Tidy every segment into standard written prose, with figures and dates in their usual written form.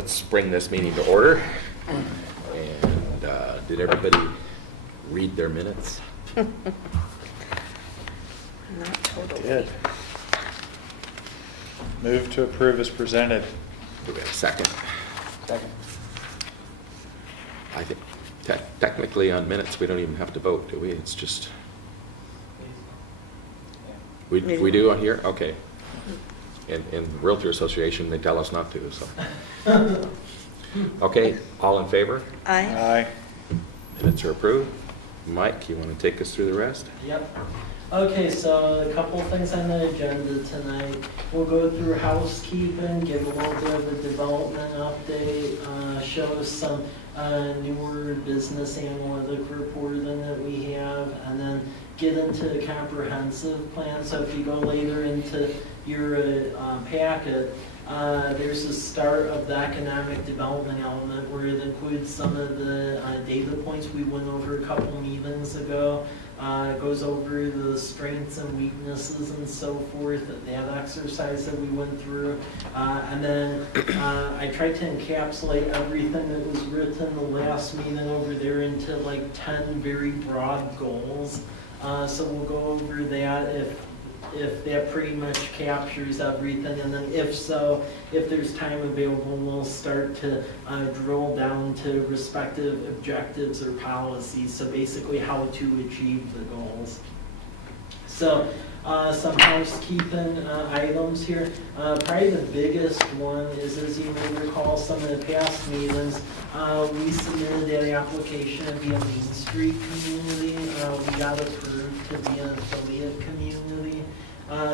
let's bring this meeting to order. And did everybody read their minutes? Not totally. Did. Move to approve as presented. Do we have a second? Second. I think technically on minutes, we don't even have to vote, do we? It's just, we do on here? Okay. In the Realtor Association, they tell us not to, so. Okay, all in favor? Aye. Aye. Minutes are approved. Mike, you want to take us through the rest? Yep. Okay, so a couple things on the agenda tonight. We'll go through housekeeping, give a little bit of a development update, show some newer business analytic reporting that we have, and then get into the comprehensive plan. So if you go later into your packet, there's the start of the economic development element where it includes some of the data points we went over a couple meetings ago. It goes over the strengths and weaknesses and so forth, that exercise that we went through. And then I tried to encapsulate everything that was written the last meeting over there into like 10 very broad goals. So we'll go over that if that pretty much captures everything, and then if so, if there's time available, we'll start to drill down to respective objectives or policies, so basically how to achieve the goals. So some housekeeping items here. Probably the biggest one is, as you may recall, some of the past meetings, we submitted that application to be a Main Street community. We got approved to be an affiliate community.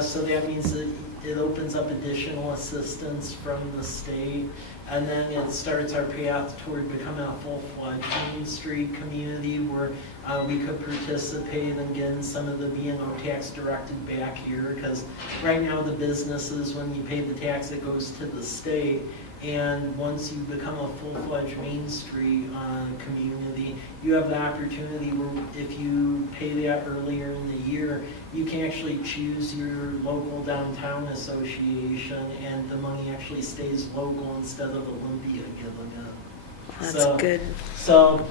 So that means that it opens up additional assistance from the state, and then it starts our path toward becoming a full-fledged Main Street community where we could participate in getting some of the B&O tax directed back here, because right now the businesses, when you pay the tax, it goes to the state. And once you become a full-fledged Main Street community, you have the opportunity where if you pay that earlier in the year, you can actually choose your local downtown association, and the money actually stays local instead of Olympia giving it. That's good. So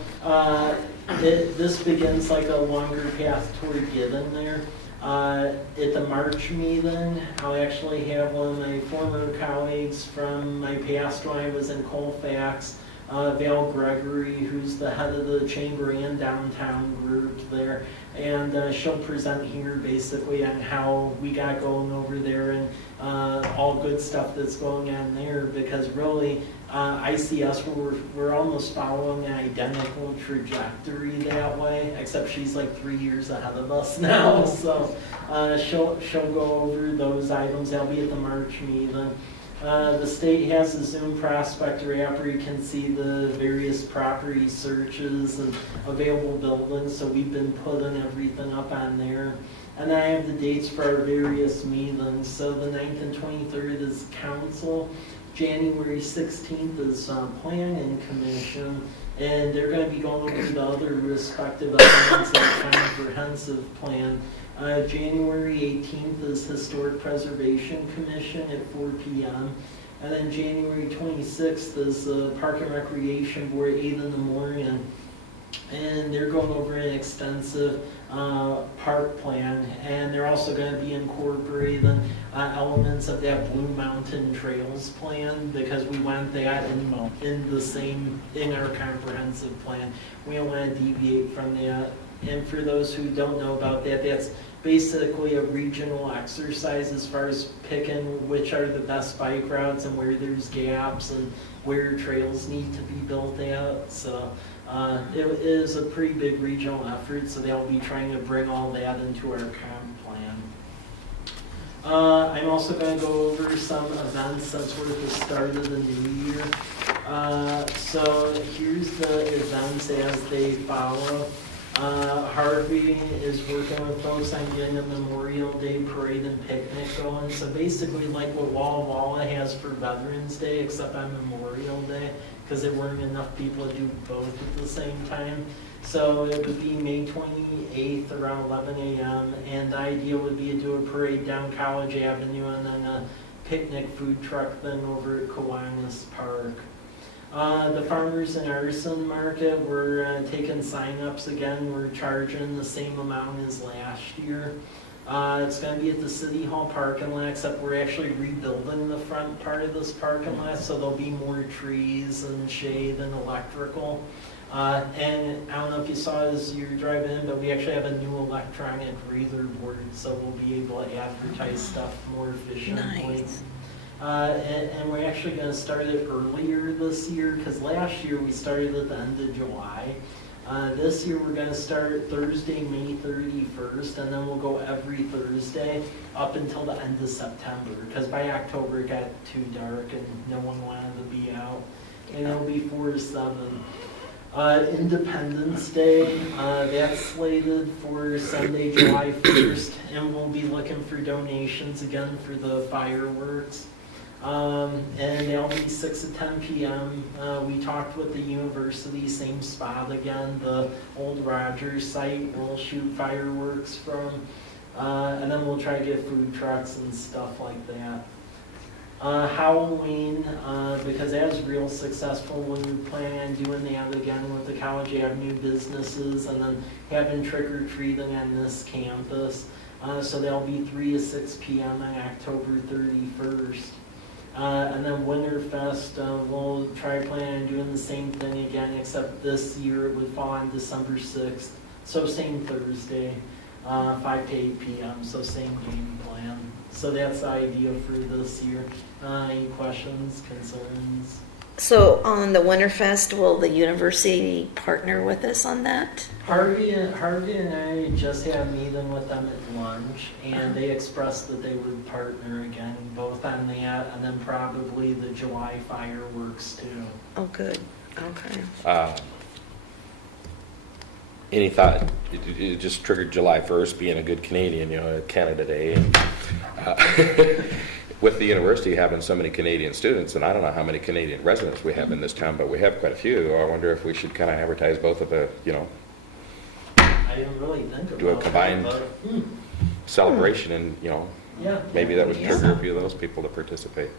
this begins like a longer path toward getting there. At the March meeting, I'll actually have one of my former colleagues from my past when I was in Colfax, Val Gregory, who's the head of the chamber and downtown group there, and she'll present here basically on how we got going over there and all good stuff that's going on there, because really I see us, we're almost following an identical trajectory that way, except she's like 3 years ahead of us now. So she'll go over those items. That'll be at the March meeting. The state has a Zoom prospector app where you can see the various property searches and available buildings, so we've been putting everything up on there. And then I have the dates for our various meetings. So the 9th and 23rd is council. January 16th is planning commission, and they're going to be going over the other respective elements of the comprehensive plan. January 18th is Historic Preservation Commission at 4 p.m. And then January 26th is the Park and Recreation Board at 8 in the morning. And they're going over an extensive park plan, and they're also going to be incorporating elements of that Blue Mountain Trails plan, because we want that in our comprehensive plan. We don't want to deviate from that. And for those who don't know about that, that's basically a regional exercise as far as picking which are the best bike routes and where there's gaps and where trails need to be built out. So it is a pretty big regional effort, so they'll be trying to bring all that into our comp plan. I'm also going to go over some events that's worth the start of the new year. So here's the events as they follow. Harvey is working with folks on getting a Memorial Day parade and picnic going. So basically like what Walla Walla has for Veterans Day, except on Memorial Day, because there weren't enough people to do both at the same time. So it would be May 28th around 11 a.m. And the idea would be to do a parade down College Avenue and then a picnic food truck thing over at Kiwanis Park. The farmers and artisan market, we're taking sign-ups again. We're charging the same amount as last year. It's gonna be at the City Hall parking lot, except we're actually rebuilding the front part of this parking lot, so there'll be more trees and shade and electrical. And I don't know if you saw as you're driving in, but we actually have a new electronic reader board, so we'll be able to advertise stuff more efficiently. Nice. And we're actually gonna start it earlier this year, because last year we started at the end of July. This year we're gonna start Thursday, May 31st, and then we'll go every Thursday up until the end of September, because by October it got too dark and no one wanted to be out. And it'll be 4 to 7. Independence Day, that's slated for Sunday, July 1st, and we'll be looking for donations again for the fireworks. And they'll be 6 to 10 p.m. We talked with the university, same spot again, the old Rogers site we'll shoot fireworks from. And then we'll try to get food trucks and stuff like that. Halloween, because that was real successful when we plan on doing that again with the College Avenue businesses and then having trick-or-treating on this campus. So that'll be 3 to 6 p.m. on October 31st. And then Winterfest, we'll try planning on doing the same thing again, except this year it would fall on December 6th. So same Thursday, 5 to 8 p.m., so same game plan. So that's the idea for this year. Any questions, concerns? So on the Winterfest, will the university partner with us on that? Harvey and I just had a meeting with them at lunch, and they expressed that they would partner again, both on that and then probably the July fireworks too. Oh, good. Okay. Any thought, it just triggered July 1st, being a good Canadian, Canada Day. And, with the university having so many Canadian students, and I don't know how many Canadian residents we have in this town, but we have quite a few. I wonder if we should kind of advertise both of the, I didn't really think about do a combined it, but, celebration and, yeah. maybe that would Yeah. trigger a few of those people to participate.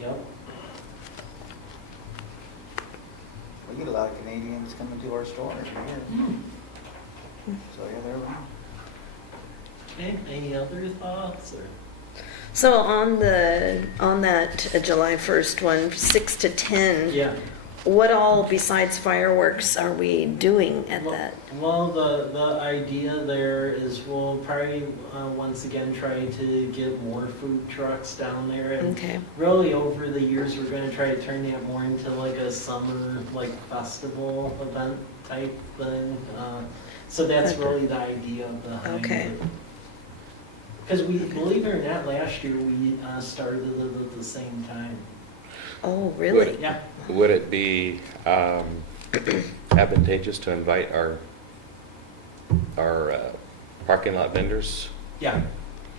Yep. We get a lot of Canadians coming to our stores here. So, yeah, they're around. Okay, any other thoughts or? So on that July 1st one, 6 to 10, Yeah. what all besides fireworks are we doing at that? Well, the idea there is we'll probably once again try to get more food trucks down there. And Okay. really over the years, we're going to try to turn that more into like a summer festival event type thing. So that's Okay. really the idea behind Okay. it. Because we, believe it or not, last year we started it at the same time. Oh, really? Yeah. Would it be advantageous to invite our parking lot vendors? Yeah.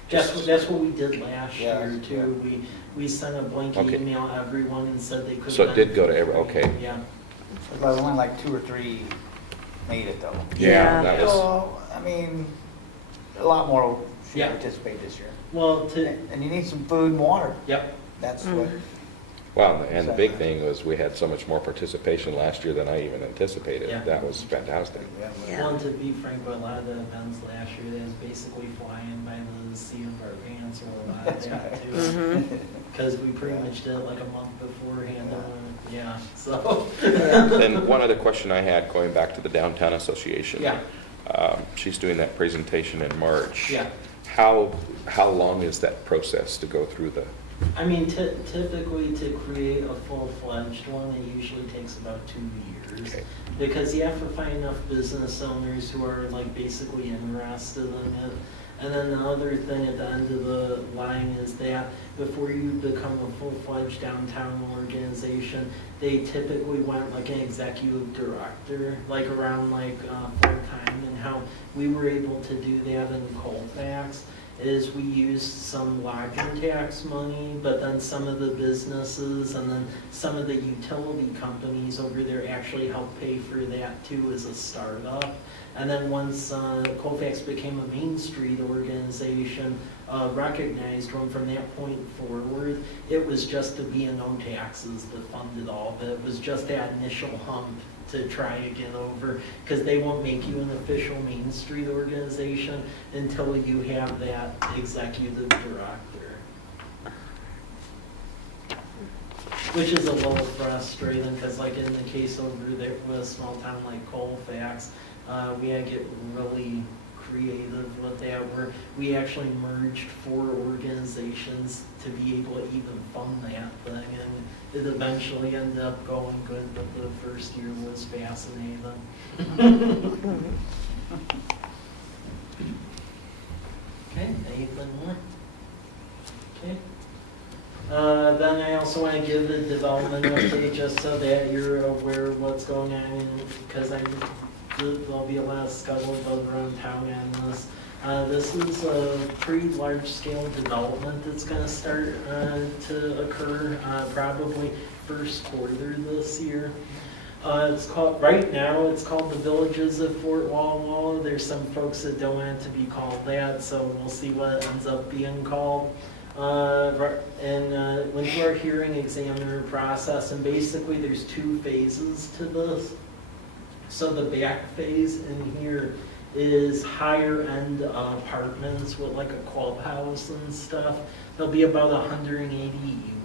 That's what we did last Yeah, year too. We sent a blanket Okay. email to everyone and said they could. So it did go to okay. Yeah. But only like 2 or 3 made it though. Yeah. That was, So, I mean, a lot more should Yeah. participate this year. Well, And you need some food and water. yep. That's Mm. what, well, and the big thing was we had so much more participation last year than I even anticipated. Yeah. That was fantastic. Yeah. Well, and to be frank, with a lot of the events last year, they was basically flying by the seat of our pants or a lot of That's that right. too. Mm-hmm. Because we pretty much did it like a month beforehand. Yeah, so. And one other question I had, going back to the Downtown Association. Yeah, She's doing that presentation in March. yeah. How long is that process to go through the, I mean, typically to create a full-fledged one, it usually takes about 2 years. okay, Because you have to find enough business owners who are like basically interested in it. And then the other thing at the end of the line is that before you become a full-fledged downtown organization, they typically want like an executive director, like around full-time. And how we were able to do that in Colfax is we used some lodging tax money, but then some of the businesses and then some of the utility companies over there actually helped pay for that too as a startup. And then once Colfax became a Main Street organization, recognized one from that point forward. It was just to be a no taxes that funded all of it. It was just that initial hump to try to get over, because they won't make you an official Main Street organization until you have that executive director. Which is a little frustrating, because like in the case over there with a small town like Colfax, we had to get really creative with that, where we actually merged 4 organizations to be able to even fund that thing, and it eventually ended up going good, but the first year was fascinating. Okay, anything more? Okay. Then I also want to give the development update, just so that you're aware of what's going on, because there'll be a lot of scuttlebutt around town on this. This is a pretty large-scale development that's going to start to occur probably first quarter this year. It's called, right now, it's called the Villages of Fort Walla Walla. There's some folks that don't want it to be called that, so we'll see what it ends up being called. And went through our hearing examiner process, and basically there's 2 phases to this. So the back phase in here is higher end apartments with like a clubhouse and stuff. There'll be about 180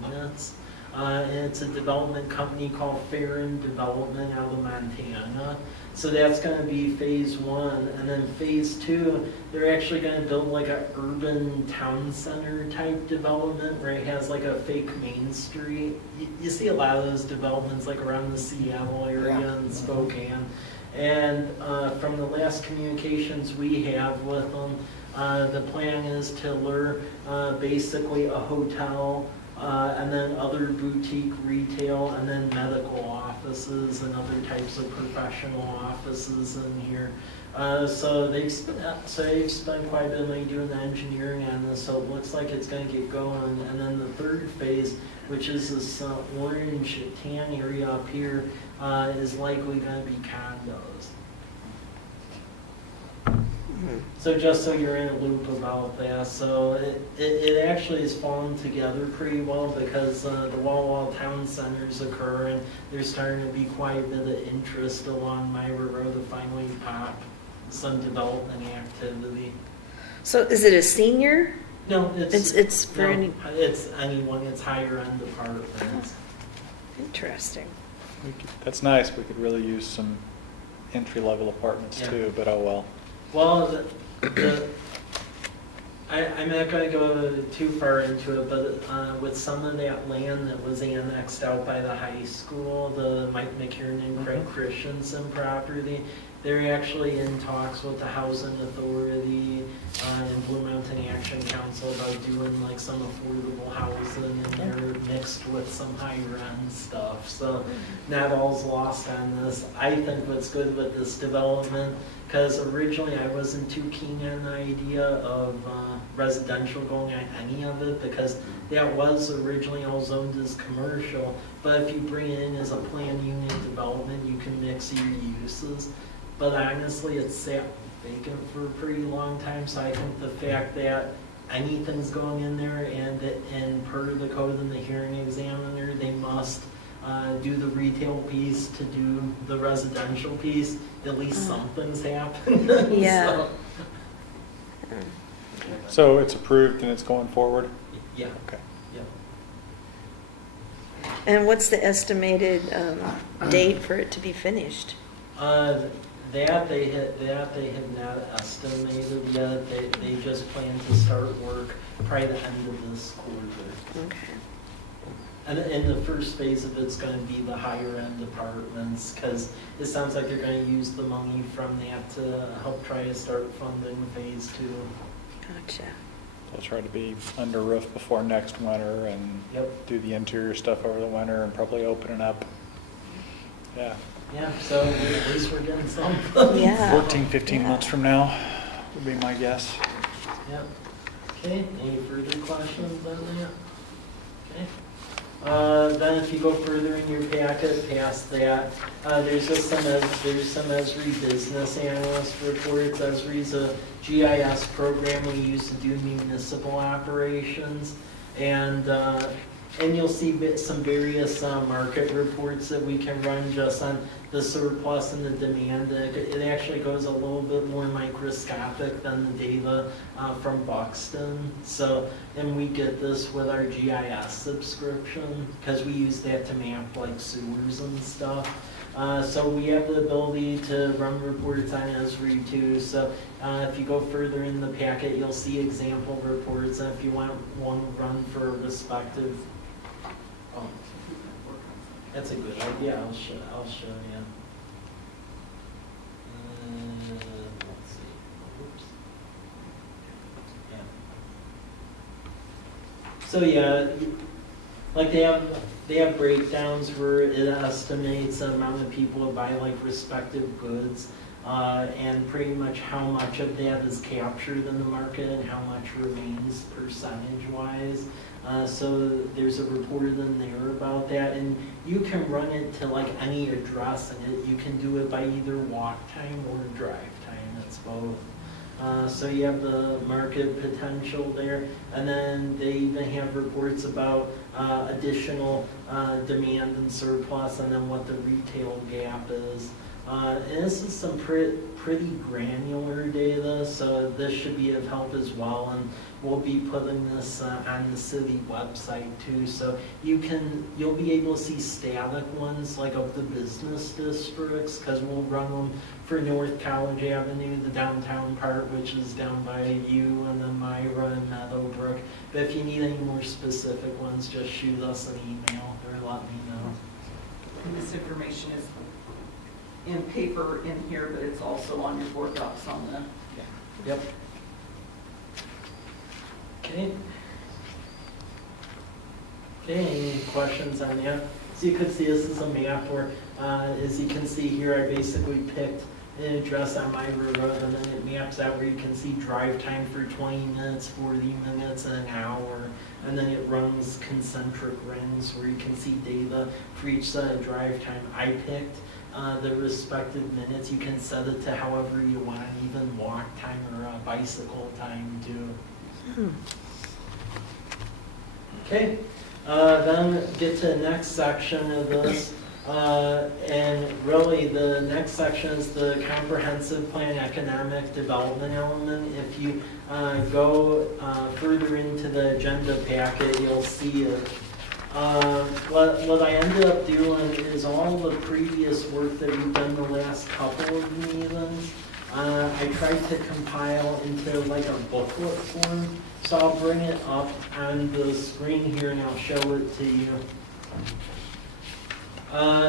units. And it's a development company called Farron Development out of Montana. So that's going to be phase 1. And then phase 2, they're actually going to build like an urban town center type development where it has like a fake Main Street. You see a lot of those developments like around the Seattle area and Spokane. And from the last communications we have with them, the plan is to lure basically a hotel, and then other boutique retail, and then medical offices and other types of professional offices in here. So they've spent quite a bit of money doing the engineering on this, so it looks like it's going to get going. And then the third phase, which is this orange tan area up here, is likely going to be condos. So just so you're in a loop about that, so it actually is falling together pretty well, because the Walla Walla Town Centers occur, and there's starting to be quite a bit of interest along Myra Road to finally pop some development activity. So is it a senior? No, It's for no, any, it's anyone, it's higher end apartments. interesting. That's nice. We could really use some entry-level apartments Yeah. too, but oh well. Well, I'm not going to go too far into it, but with some of that land that was annexed out by the high school, the Mike McKiernan and Craig Christensen property, they're actually in talks with the Housing Authority and Blue Mountain Action Council about doing like some affordable housing in there mixed with some higher end stuff. So not all's lost on this. I think what's good with this development, because originally I wasn't too keen on the idea of residential going on any of it, because that was originally all zoned as commercial. But if you bring it in as a planned unit development, you can mix your uses. But honestly, it's sat vacant for a pretty long time, so I think the fact that anything's going in there, and per the code and the hearing examiner, they must do the retail piece to do the residential piece, at least something's happened. Yeah. So it's approved and it's going forward? Yeah, Okay. yeah. And what's the estimated date for it to be finished? That they had not estimated yet. They just plan to start work probably the end of this quarter. Okay. And the first phase of it's going to be the higher end apartments, because it sounds like they're going to use the money from that to help try to start funding phase 2. Gotcha. They'll try to be under roof before next winter and Yep. do the interior stuff over the winter and probably open it up. Yeah. Yeah, so at least we're getting some. Yeah. 14, 15 Yeah. months from now would be my guess. Yep. Okay, any further questions on that? Okay. Then if you go further in your packet past that, there's some Esri Business Analyst reports. Esri's a GIS program we use to do municipal operations. And you'll see some various market reports that we can run just on the surplus and the demand. It actually goes a little bit more microscopic than the data from Buxton. So, and we get this with our GIS subscription because we use that to map like sewers and stuff. So we have the ability to run reports on Esri too. So if you go further in the packet, you'll see example reports. And if you want one run for a respective, oh, that's a good idea. I'll show you. Let's see. Oops. Yeah. So yeah, like they have breakdowns where it estimates the amount of people who buy like respective goods, and pretty much how much of that is captured in the market and how much remains percentage-wise. So there's a report in there about that, and you can run it to like any address, and you can do it by either walk time or drive time. It's both. So you have the market potential there, and then they even have reports about additional demand and surplus, and then what the retail gap is. And this is some pretty granular data, so this should be of help as well. And we'll be putting this on the city website too, so you'll be able to see static ones like of the business districts, because we'll run them for North College Avenue, the downtown part, which is down by you, and then Myra and Meadowbrook. But if you need any more specific ones, just shoot us an email or let me know. And this information is in paper in here, but it's also on your board docs on the. Yep. Okay. Okay, any questions on that? So you can see this is a map where, as you can see here, I basically picked an address on Myra Road, and then it maps out where you can see drive time for 20 minutes, 40 minutes, and an hour. And then it runs concentric rings where you can see data for each drive time. I picked the respective minutes. You can set it to however you want, even walk time or bicycle time too. Okay, then get to the next section of this. And really the next section is the comprehensive plan economic development element. If you go further into the agenda packet, you'll see it. What I ended up doing is all the previous work that we've done the last couple of meetings, I tried to compile into like a booklet form. So I'll bring it up on the screen here and I'll show it to you.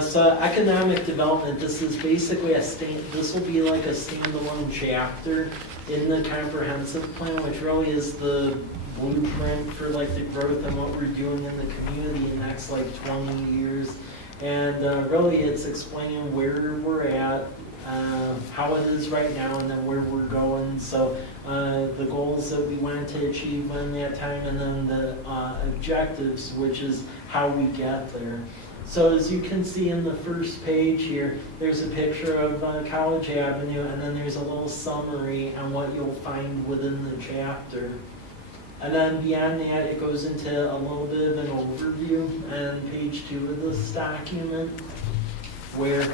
So economic development, this is basically this will be like a standalone chapter in the comprehensive plan, which really is the blueprint for like the growth and what we're doing in the community in the next like 20 years. And really it's explaining where we're at, how it is right now, and then where we're going. So the goals that we want to achieve in that time, and then the objectives, which is how we get there. So as you can see in the first page here, there's a picture of College Avenue, and then there's a little summary on what you'll find within the chapter. And then beyond that, it goes into a little bit of an overview on page 2 of this document, where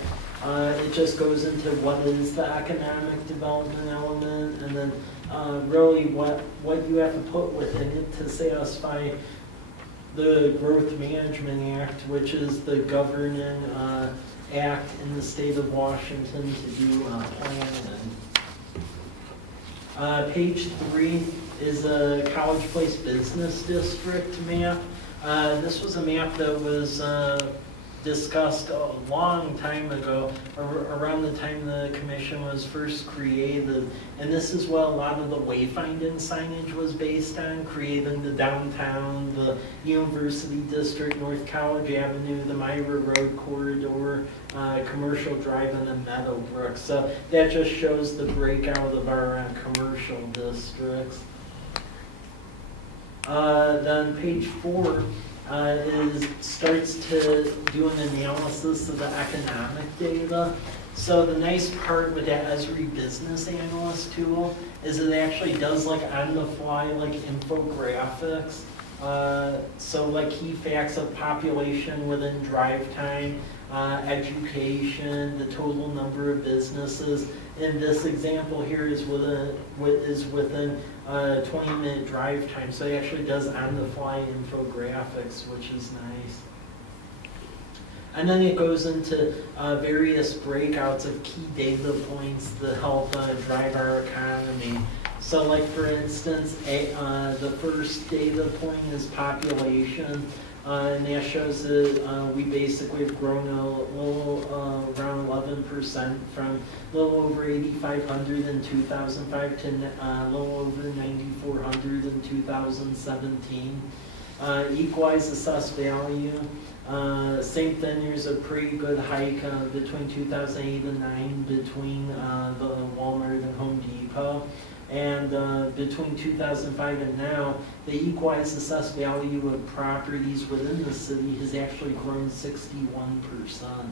it just goes into what is the economic development element, and then really what you have to put within it to satisfy the Growth Management Act, which is the governing act in the state of Washington to do planning. Page 3 is a College Place Business District map. This was a map that was discussed a long time ago, around the time the commission was first created. And this is what a lot of the wayfinding signage was based on, creating the downtown, the University District, North College Avenue, the Myra Road corridor, Commercial Drive, and then Meadowbrook. So that just shows the breakout of our commercial districts. Then page 4 starts to do an analysis of the economic data. So the nice part with that Esri Business Analyst tool is it actually does like on-the-fly like infographics. So like key facts of population within drive time, education, the total number of businesses. In this example here is within 20-minute drive time. So it actually does on-the-fly infographics, which is nice. And then it goes into various breakouts of key data points that help drive our economy. So like for instance, the first data point is population. And that shows that we basically have grown a little around 11% from a little over 8,500 in 2005 to a little over 9,400 in 2017. Equalized assessed value. Same thing, there's a pretty good hike between 2008 and 2009 between the Walmart and Home Depot. And between 2005 and now, the equalized assessed value of properties within the city has actually grown 61%.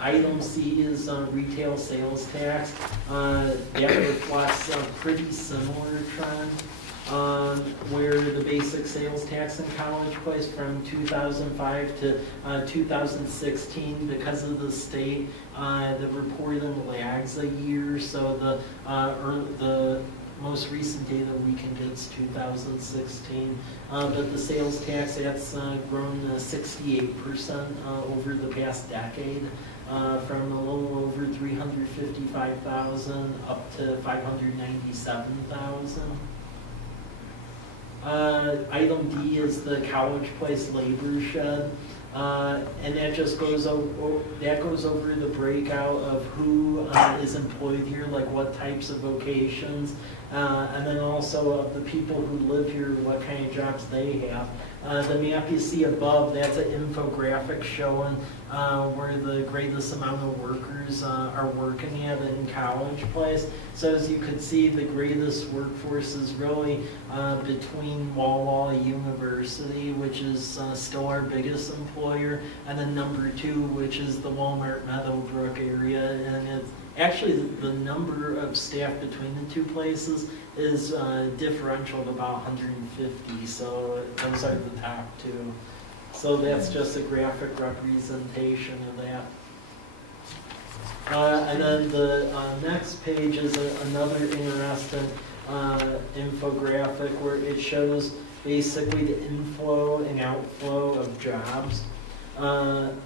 Item C is retail sales tax. That reflects a pretty similar trend. Where the basic sales tax in College Place from 2005 to 2016, because of the state, the reporting lags a year, so the most recent data we can get is 2016. But the sales tax, that's grown 68% over the past decade, from a little over 355,000 up to 597,000. Item D is the College Place labor shed, and that just goes over the breakout of who is employed here, like what types of vocations, and then also of the people who live here, what kind of jobs they have. The map you see above, that's an infographic showing where the greatest amount of workers are working at in College Place. So as you could see, the greatest workforce is really between Walla Walla University, which is still our biggest employer, and then number 2, which is the Walmart Meadowbrook area. And it's actually the number of staff between the two places is differential of about 150, so those are the top 2. So that's just a graphic representation of that. And then the next page is another interesting infographic where it shows basically the inflow and outflow of jobs.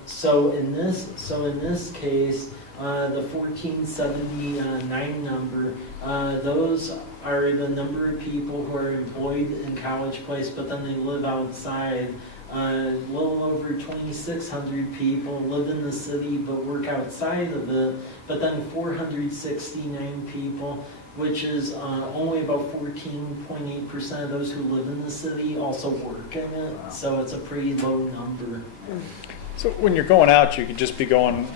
So in this case, the 1479 number, those are the number of people who are employed in College Place, but then they live outside. A little over 2,600 people live in the city but work outside of it, but then 469 people, which is only about 14.8% of those who live in the city also work in it, so it's a pretty low number. So when you're going out, you could just be going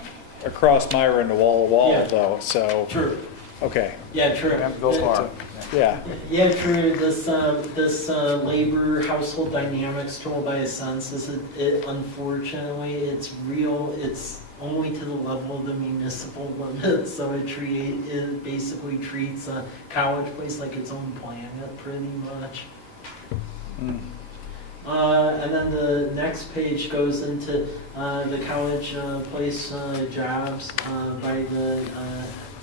across Myra into Walla Walla, Yeah. though, so, True. okay, Yeah, true. You have to go far. yeah. Yeah, true. This labor household dynamics tool by Census, it unfortunately it's only to the level of the municipal limit, so it basically treats College Place like its own planet pretty much. Mm. And then the next page goes into the College Place jobs by the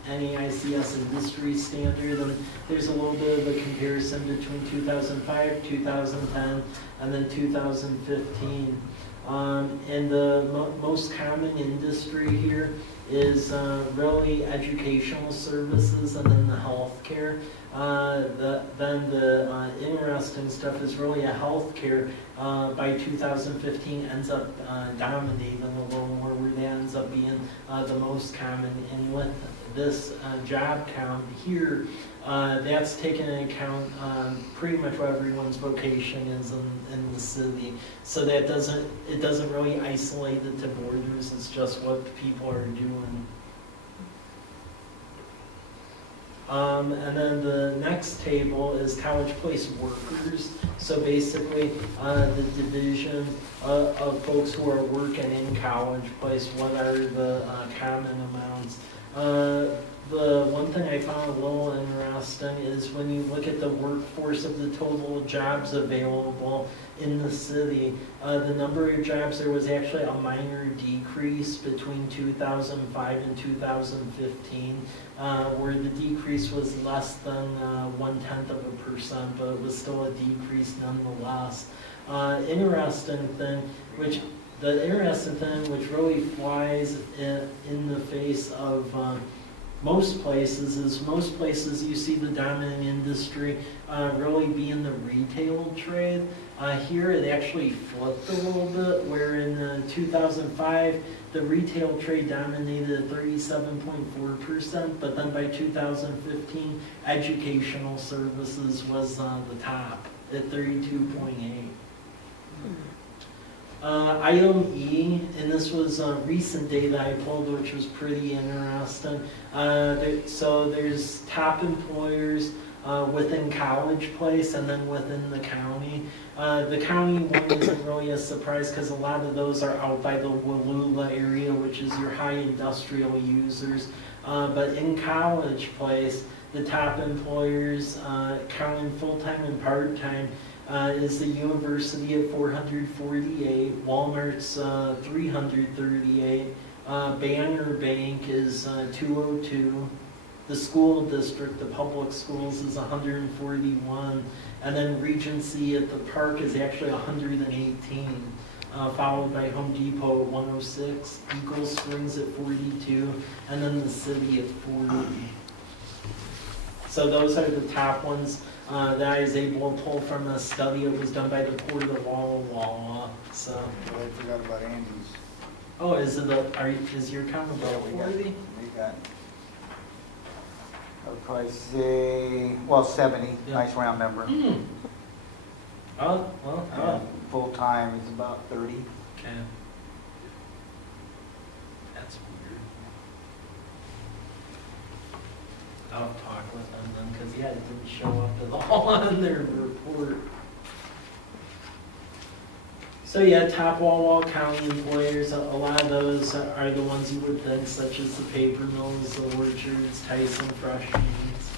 NAICS industry standard, and there's a little bit of a comparison between 2005, 2010, and then 2015. And the most common industry here is really educational services and then the healthcare. Then the interesting stuff is really a healthcare by 2015 ends up dominating a little more, where that ends up being the most common. And with this job count here, that's taken into account pretty much what everyone's vocation is in the city. So that it doesn't really isolate it to borders, it's just what people are doing. And then the next table is College Place workers. So basically, the division of folks who are working in College Place, what are the common amounts? The one thing I found a little interesting is when you look at the workforce of the total jobs available in the city, the number of jobs, there was actually a minor decrease between 2005 and 2015, where the decrease was less than 0.1%, but it was still a decrease nonetheless. The interesting thing which really flies in the face of most places you see the dominant industry really be in the retail trade. Here it actually flipped a little bit, where in 2005 the retail trade dominated at 37.4%, but then by 2015 educational services was the top at 32.8%. Item E, and this was recent data I pulled, which was pretty interesting. So there's top employers within College Place and then within the county. The county one isn't really a surprise because a lot of those are out by the Wallula area, which is your high industrial users. But in College Place, the top employers, counting full-time and part-time, is the university at 448, Walmart's 338, Banner Bank is 202, the school district, the public schools is 141, and then Regency at the park is actually 118, followed by Home Depot at 106, Eagle Springs at 42, and then the city at 40. So those are the top ones that I was able to pull from a study that was done by the Port of Walla Walla. So. But I forgot about Andy's. Oh, is your count about 40? We got, I would probably say, well, 70, Yeah. nice round number. Oh, well, oh. Full-time is about 30. Okay. That's weird. I'll talk with them then, because yeah, it didn't show up at all on their report. So yeah, top Walla County employers, a lot of those are the ones you would think, such as the paper mills, the orchards, Tyson Fresh Meats.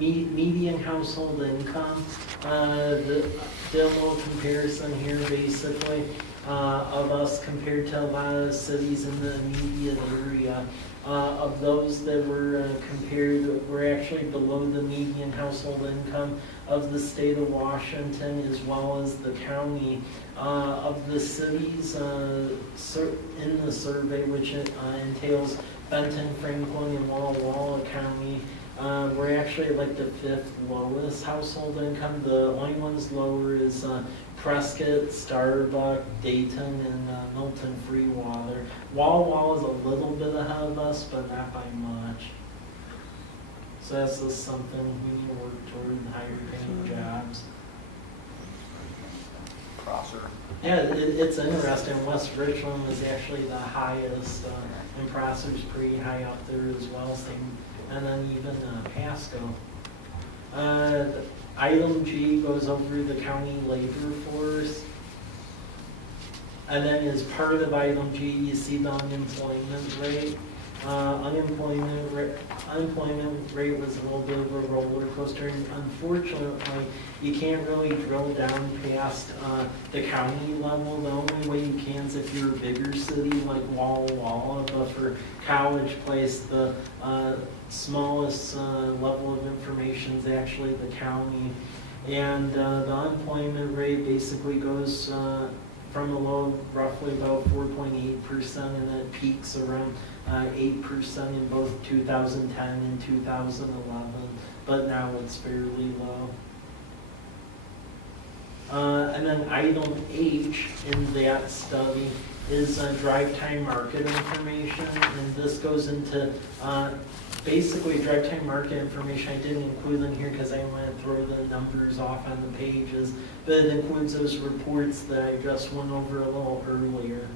Median household income, the little comparison here basically of us compared to a lot of cities in the immediate area. Of those that were compared, we're actually below the median household income of the state of Washington as well as the county. Of the cities in the survey, which entails Benton, Franklin, and Walla Walla County, we're actually like the 5th lowest household income. The only ones lower is Prescott, Starbuck, Dayton, and Milton Freewater. Walla Walla is a little bit ahead of us, but not by much. So that's just something we need to work toward, higher paying jobs. Prosser. Yeah, it's interesting. West Richland is actually the highest, and Prosser's pretty high up there as well. Same, and then even Pasco. Item G goes over the county labor force. And then as part of item G, you see the unemployment rate. Unemployment rate was a little bit of a roller coaster. And unfortunately, you can't really drill down past the county level. The only way you can is if you're a bigger city like Walla Walla. But for College Place, the smallest level of information is actually the county. And the unemployment rate basically goes from a low of roughly about 4.8%, and it peaks around 8% in both 2010 and 2011, but now it's fairly low. And then item H in that study is drive time market information, and this goes into basically drive time market information. I didn't include in here because I want to throw the numbers off on the pages, but it includes those reports that I just went over a little earlier.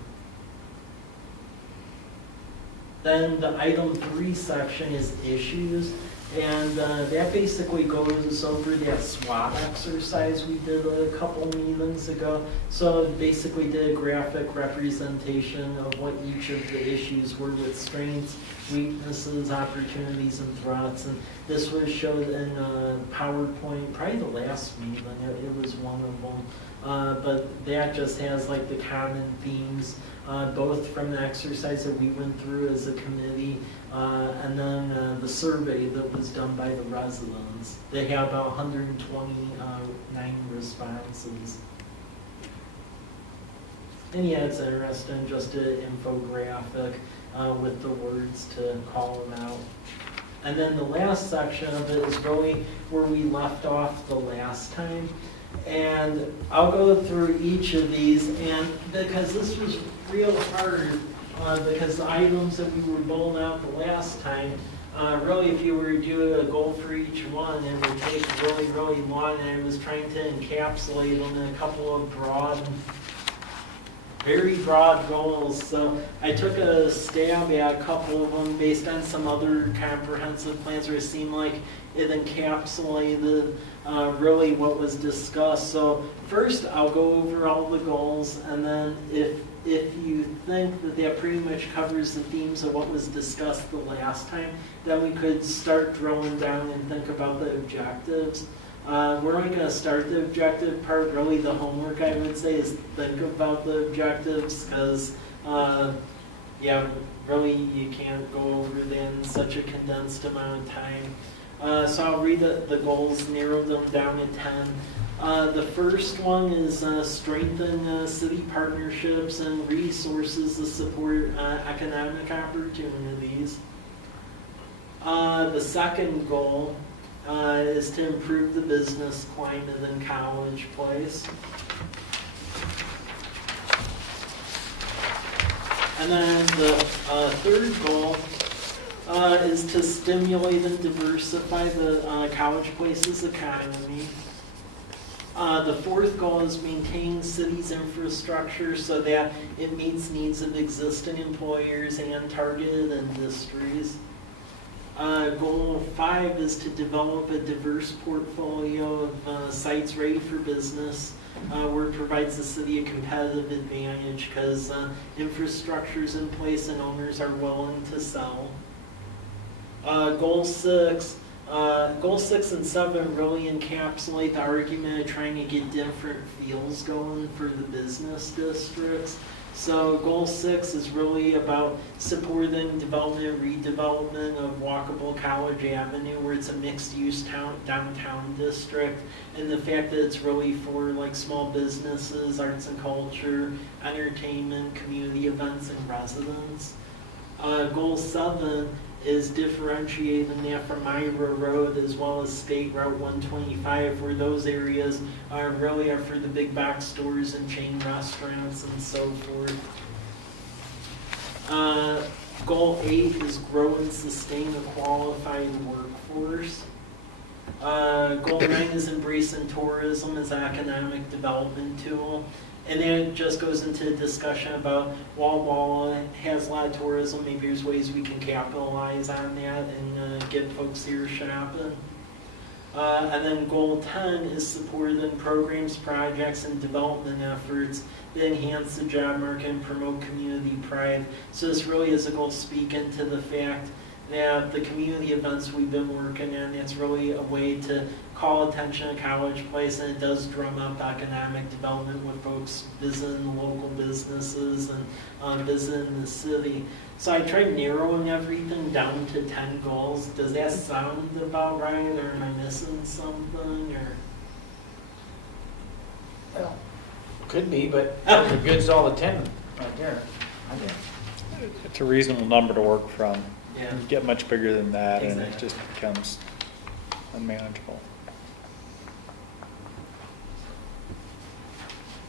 Then the item 3 section is issues, and that basically goes over that SWOT exercise we did a couple meetings ago. So it basically did a graphic representation of what each of the issues were with strengths, weaknesses, opportunities, and threats. And this was showed in PowerPoint, probably the last meeting, it was one of them. But that just has like the common themes, both from the exercise that we went through as a committee, and then the survey that was done by the residents. They have about 129 responses. And yeah, it's interesting, just an infographic with the words to call them out. And then the last section of it is really where we left off the last time. And I'll go through each of these, and because this was real hard, because the items that we were bowling out the last time, really if you were to do a goal for each one, it would take really, really long, and I was trying to encapsulate them in a couple of very broad goals. So I took a stab at a couple of them based on some other comprehensive plans where it seemed like it encapsulated really what was discussed. So first I'll go over all the goals, and then if you think that that pretty much covers the themes of what was discussed the last time, then we could start drilling down and think about the objectives. We're only going to start the objective part. Really the homework, I would say, is think about the objectives, because yeah, really you can't go over that in such a condensed amount of time. So I'll read the goals, narrow them down to 10. The first one is strengthen city partnerships and resources to support economic opportunities. The second goal is to improve the business climate in College Place. And then the third goal is to stimulate and diversify the College Place's economy. The fourth goal is maintain city's infrastructure so that it meets needs of existing employers and targeted industries. Goal 5 is to develop a diverse portfolio of sites ready for business, where it provides the city a competitive advantage because infrastructure is in place and owners are willing to sell. Goal 6 and 7 really encapsulate the argument of trying to get different feels going for the business districts. So goal 6 is really about supporting development and redevelopment of walkable College Avenue, where it's a mixed-use downtown district, and the fact that it's really for like small businesses, arts and culture, entertainment, community events, and residents. Goal 7 is differentiating that from Ira Road as well as State Route 125, where those areas really are for the big box stores and chain restaurants and so forth. Goal 8 is grow and sustain a qualified workforce. Goal 9 is embracing tourism as an economic development tool. And then it just goes into a discussion about Walla Walla has a lot of tourism. Maybe there's ways we can capitalize on that and get folks here shopping. And then goal 10 is supporting programs, projects, and development efforts that enhance the job market and promote community pride. So this really is a goal speaking to the fact that the community events we've been working on, it's really a way to call attention to College Place, and it does drum up economic development with folks visiting local businesses and visiting the city. So I tried narrowing everything down to 10 goals. Does that sound about right, or am I missing something? Or Well, could be, but the good's all the 10 right there. I think. It's a reasonable number to work from. yeah. You get much bigger than that, and it Exactly. just becomes unmanageable.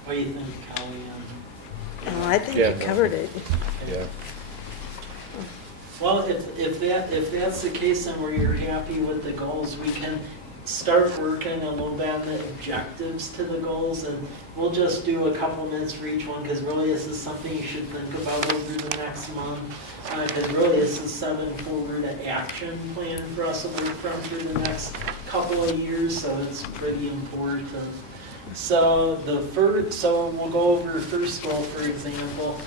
What do you think, Kelly? Oh, I think Yeah. you covered it. Yeah. Well, if that's the case, and where you're happy with the goals, we can start working a little bit on the objectives to the goals, and we'll just do a couple minutes for each one, because really this is something you should think about over the next month. Because really this is setting forward an action plan for us to work from through the next couple of years, so it's pretty important. So we'll go over first goal, for example.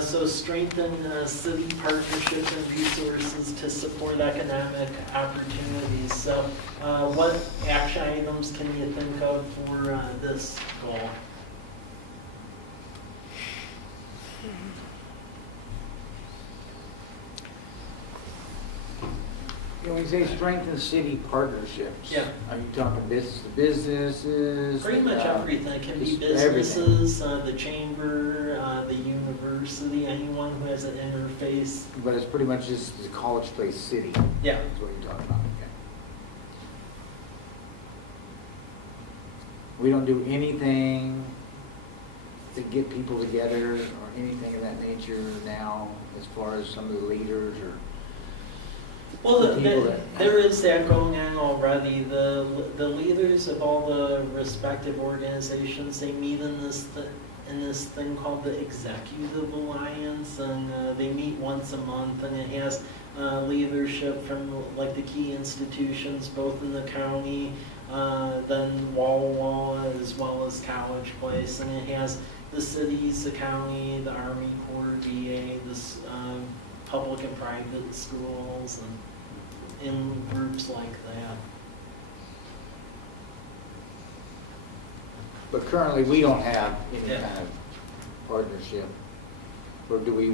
So strengthen city partnerships and resources to support economic opportunities. So what action items can you think of for this goal? When you say strengthen city partnerships. Yeah. Are you talking business to businesses? Pretty much everything. It can be just everything. businesses, the chamber, the university, anyone who has an interface. But it's pretty much just the College Place city, Yeah. is what you're talking about, okay. We don't do anything to get people together or anything of that nature now, as far as some of the leaders or? Well, The people that- there is that going on already. The leaders of all the respective organizations, they meet in this thing called the Executive Alliance, and they meet once a month, and it has leadership from like the key institutions, both in the county, then Walla Walla, as well as College Place, and it has the cities, the county, the Army Corps, VA, this public and private schools, and in groups like that. But currently, we don't have any Yeah. kind of partnership, or do we?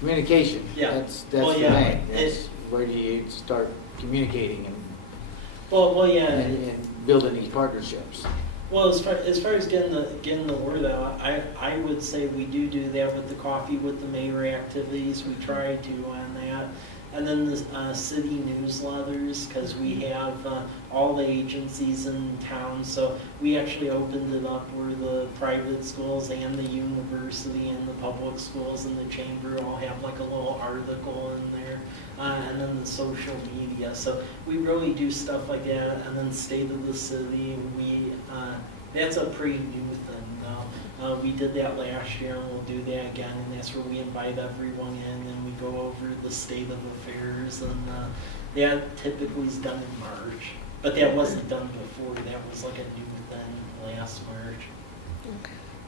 Communication. Yeah. That's Well, the yeah, thing. That's where do you start communicating Well, yeah. and building these partnerships? Well, as far as getting the word out, I would say we do that with the Coffee with the Mayor activities. We try to on that. And then the city newsletters, because we have all the agencies in town. So we actually opened it up where the private schools and the university and the public schools and the chamber all have like a little article in there. And then the social media. So we really do stuff like that. And then State of the City, that's a pretty new thing though. We did that last year and we'll do that again, and that's where we invite everyone in and we go over the state of affairs, and that typically is done in March. But that wasn't done before, that was like a new thing last March.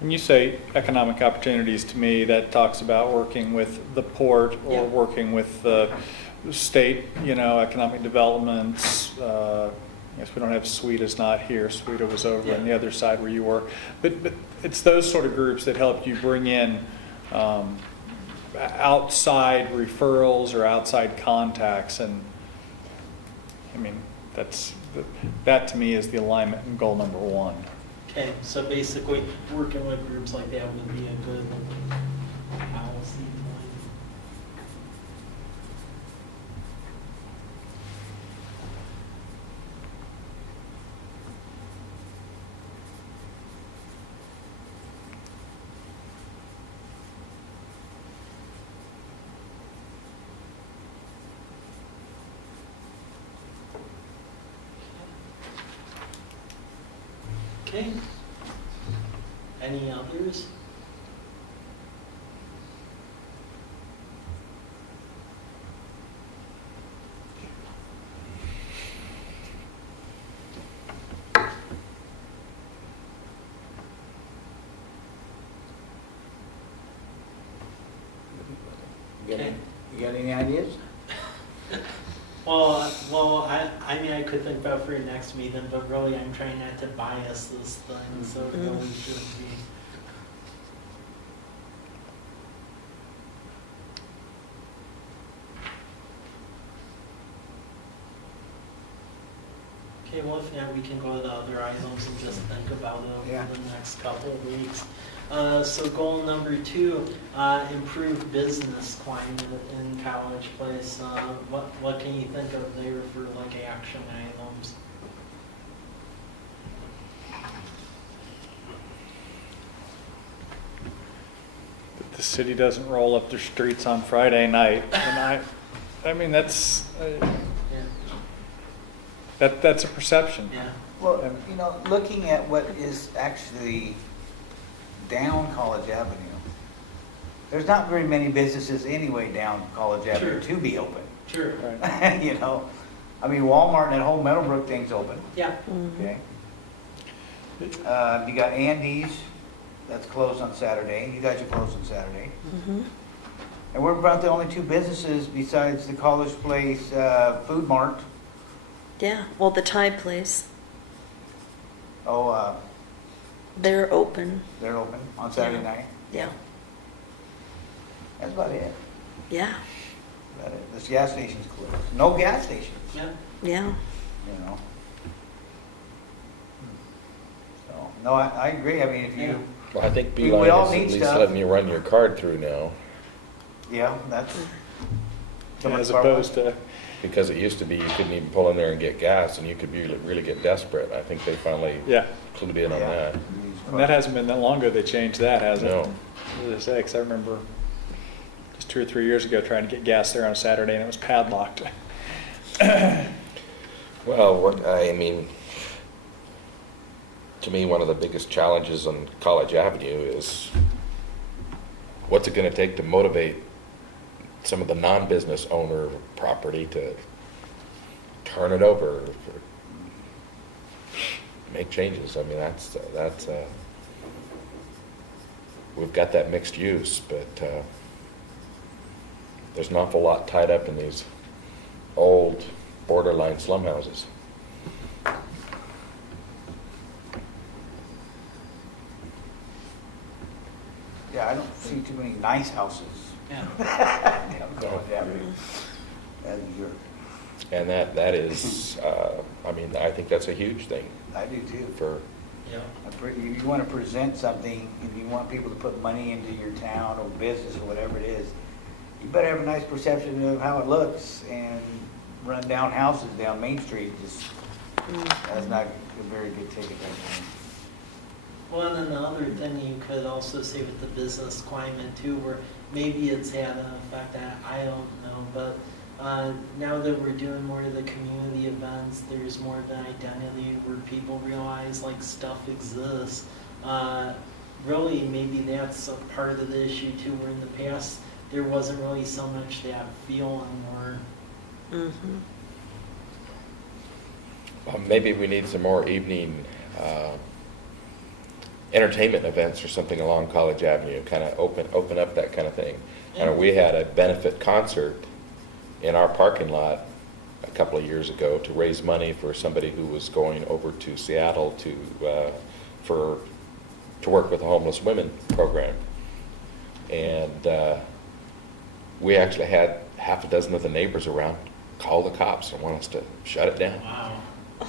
When you say economic opportunities, to me, that talks about working with the port Yeah. or working with the state, economic developments. Yes, we don't have Sweeta's not here. Sweeta was over on the other side where you were. But it's those sort of groups that help you bring in outside referrals or outside contacts. And I mean, that to me is the alignment and goal number one. Okay, so basically working with groups like that would be a good policy point. Okay. Any others? Okay. You got any ideas? Well, I mean, I could think about for your next meeting, but really I'm trying not to bias this thing, so it really should be. Okay, well, if not, we can go to the other items and just think about it over Yeah. the next couple of weeks. So goal number 2, improve business climate in College Place. What can you think of there for like action items? The city doesn't roll up their streets on Friday night. And I mean, that's... Yeah. That's a perception. Yeah. Well, you know, looking at what is actually down College Avenue, there's not very many businesses anyway down College Avenue Sure. to be open. Sure. You know, I mean, Walmart and that whole Meadowbrook thing's open, Yeah. okay? You got Andy's, that's closed on Saturday. You guys are closed on Saturday. Mhm. And we're about the only two businesses besides the College Place Food Mart. Yeah, well, the Thai place, Oh, they're open. they're open on Saturday Yeah. night. Yeah, That's about it. yeah, About it. This gas station's closed. No gas stations, Yeah. yeah. you know? So, no, I agree. I mean, if you, Well, I think We all Beeline need is at least stuff. letting you run your card through now, yeah, that's. As opposed to, because it used to be you couldn't even pull in there and get gas, and you could really get desperate. I think they finally yeah. clued in on Yeah. that. And that hasn't been that long ago they changed that, has it? No. As I say, 'cause I remember just 2 or 3 years ago trying to get gas there on a Saturday and it was padlocked. Well, I mean, to me, one of the biggest challenges on College Avenue is what's it going to take to motivate some of the non-business owner property to turn it over, make changes. I mean, that's we've got that mixed use, but there's an awful lot tied up in these old borderline slum houses. Yeah, I don't see too many nice houses. Yeah. down College Avenue. That's your, And that is, I mean, I think that's a huge thing I do too. for, Yeah. You want to present something and you want people to put money into your town or business or whatever it is, you better have a nice perception of how it looks, and run down houses down Main Street, just, that's not a very good ticket right Well, and then the other thing you could also say with the business climate too, where maybe it's had an effect, I don't know, but now that we're doing more of the community events, there's more of an identity where people realize like stuff exists. Really, maybe that's a part of the issue too, where in the past, there wasn't really so much that feel anymore. Mhm. maybe we need some more evening entertainment events or something along College Avenue, kind of open up that kind of thing. I know we had a benefit concert in our parking lot a couple of years ago to raise money for somebody who was going over to Seattle to work with the homeless women program. And we actually had half a dozen of the neighbors around call the cops and want us to shut it down. Wow.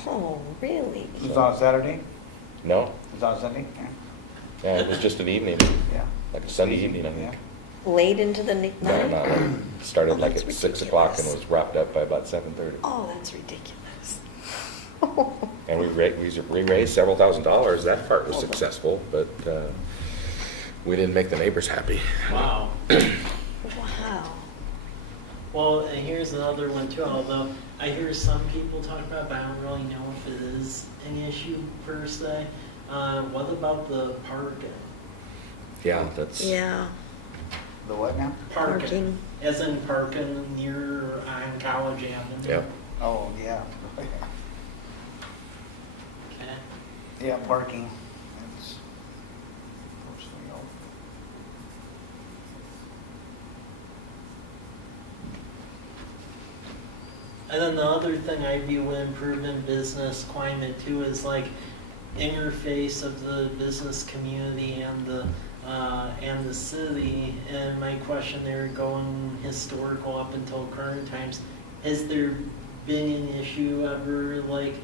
Oh, really? now. It was on Saturday? No, It was on Sunday? yeah, it was just an evening, Yeah. like a Sunday evening, I think. Late into the night? No, not late. Started Oh, like that's at 6 o'clock and ridiculous. was wrapped up by about 7:30. Oh, that's ridiculous. And we raised several $1,000s. That part was successful, but we didn't make the neighbors happy. Wow. Wow. Well, and here's another one too, although I hear some people talk about it, but I don't really know if it is an issue per se. What about the parking? Yeah, that's. Yeah, The what now? parking. As in parking near on College Avenue? Yeah. Oh, yeah. Okay. Yeah, parking. That's, personally, And then the other thing I view would improve in business climate too is like interface of the business community and the city. And my question there, going historical up until current times, has there been an issue ever like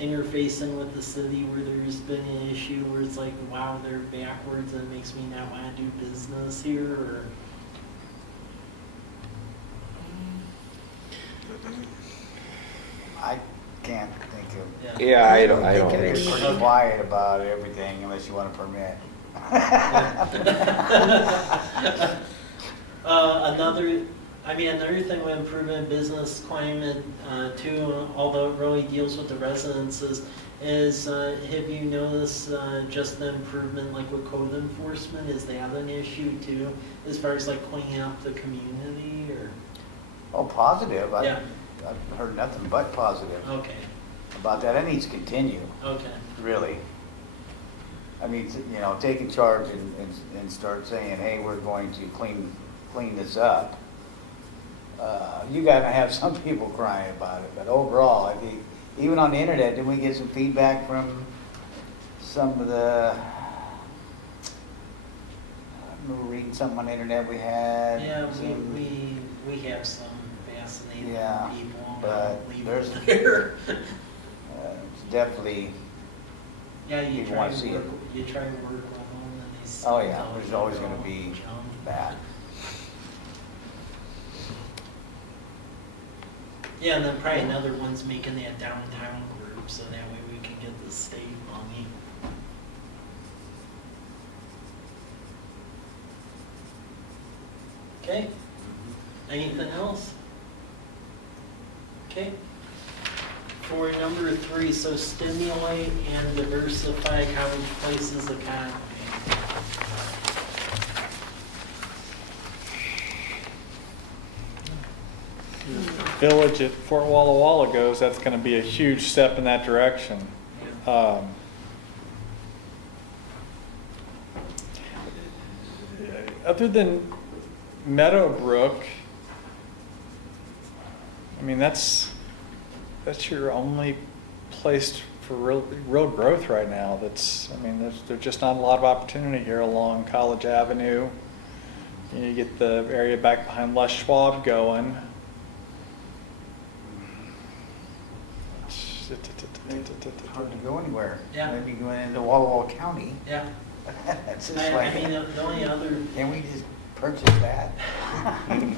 interfacing with the city where there's been an issue where it's like, wow, they're backwards and it makes me not want to do business here? Or I can't think of. Yeah, I don't think of think It's any. pretty quiet about everything unless you want a permit. I mean, another thing with improving business climate too, although it really deals with the residents, is have you noticed just the improvement like with code enforcement? Is that an issue too, as far as like cleaning up the community or? Oh, positive. Yeah. I've heard nothing but positive Okay, about that. That needs to continue, okay. really. I mean, you know, taking charge and start saying, hey, we're going to clean this up. You gotta have some people crying about it, but overall, I think, even on the internet, didn't we get some feedback from some of the, I remember reading something on the internet we had. Yeah, some- we have some fascinating Yeah, people. but Leave there's- it there. It's definitely, Yeah, you People try wanna to see work, it. you try to work with them and they say. oh yeah, there's always gonna be junk. that. Yeah, and then probably another one's making that downtown group, so that way we can get the state money. Okay, anything else? Okay. For number 3, so stimulate and diversify college places economy. Village at Fort Walla Walla goes, that's going to be a huge step in that direction. Other than Meadowbrook, I mean, that's your only place for real growth right now. I mean, there's just not a lot of opportunity here along College Avenue. You get the area back behind Les Schwab going. Hard to go anywhere. Yeah. Maybe going into Walla Walla County. Yeah, That's just I like, mean, the only other, can we just purchase that?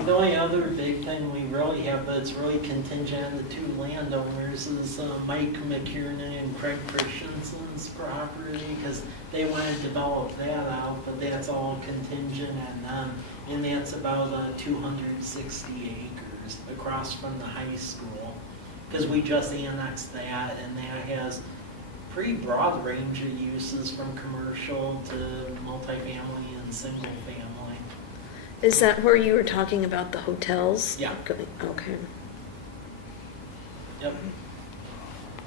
the only other big thing we really have, but it's really contingent on the 2 landowners, is Mike McKiernan and Craig Christensen's property, because they want to develop that out, but that's all contingent on them. And that's about 260 acres across from the high school, because we just annexed that, and that has pretty broad range of uses from commercial to multifamily and single family. Is that where you were talking about the hotels? Yeah. Okay. Yep.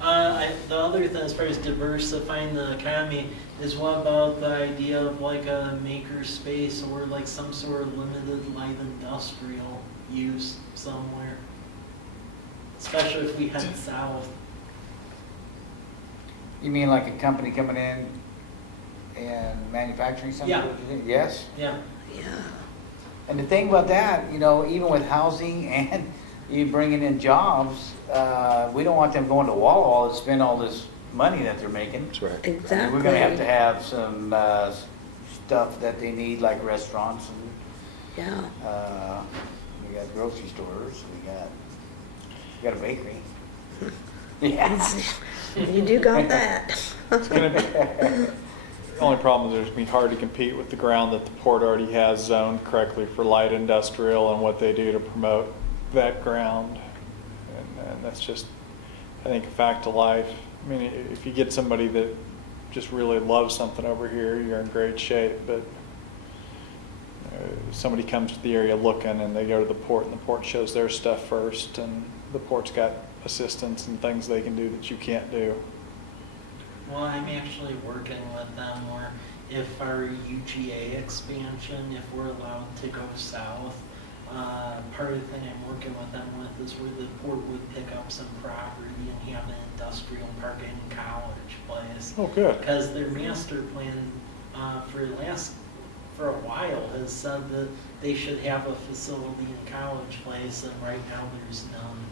The other thing, as far as diversifying the economy, is what about the idea of like a maker space or like some sort of limited light industrial use somewhere? Especially if we head south. You mean like a company coming in and manufacturing something? Yeah. What you think? Yes. Yeah. Yeah. And the thing about that, you know, even with housing and you bringing in jobs, we don't want them going to Walla Walla to spend all this money that they're making. That's right. I mean, Exactly. we're gonna have to have some stuff that they need, like restaurants and Yeah. we got grocery stores. We got a bakery. Yeah. You do got that. It's going to be, the only problem is it's going to be hard to compete with the ground that the port already has zoned correctly for light industrial and what they do to promote that ground. And that's just, I think, a fact of life. I mean, if you get somebody that just really loves something over here, you're in great shape. But somebody comes to the area looking and they go to the port and the port shows their stuff first, and the port's got assistance and things they can do that you can't do. Well, I'm actually working with them where if our UGA expansion, if we're allowed to go south, part of the thing I'm working with them with is where the port would pick up some property and have an industrial park in College Place. Oh, good. Because their master plan for a while has said that they should have a facility in College Place, and right now there's none.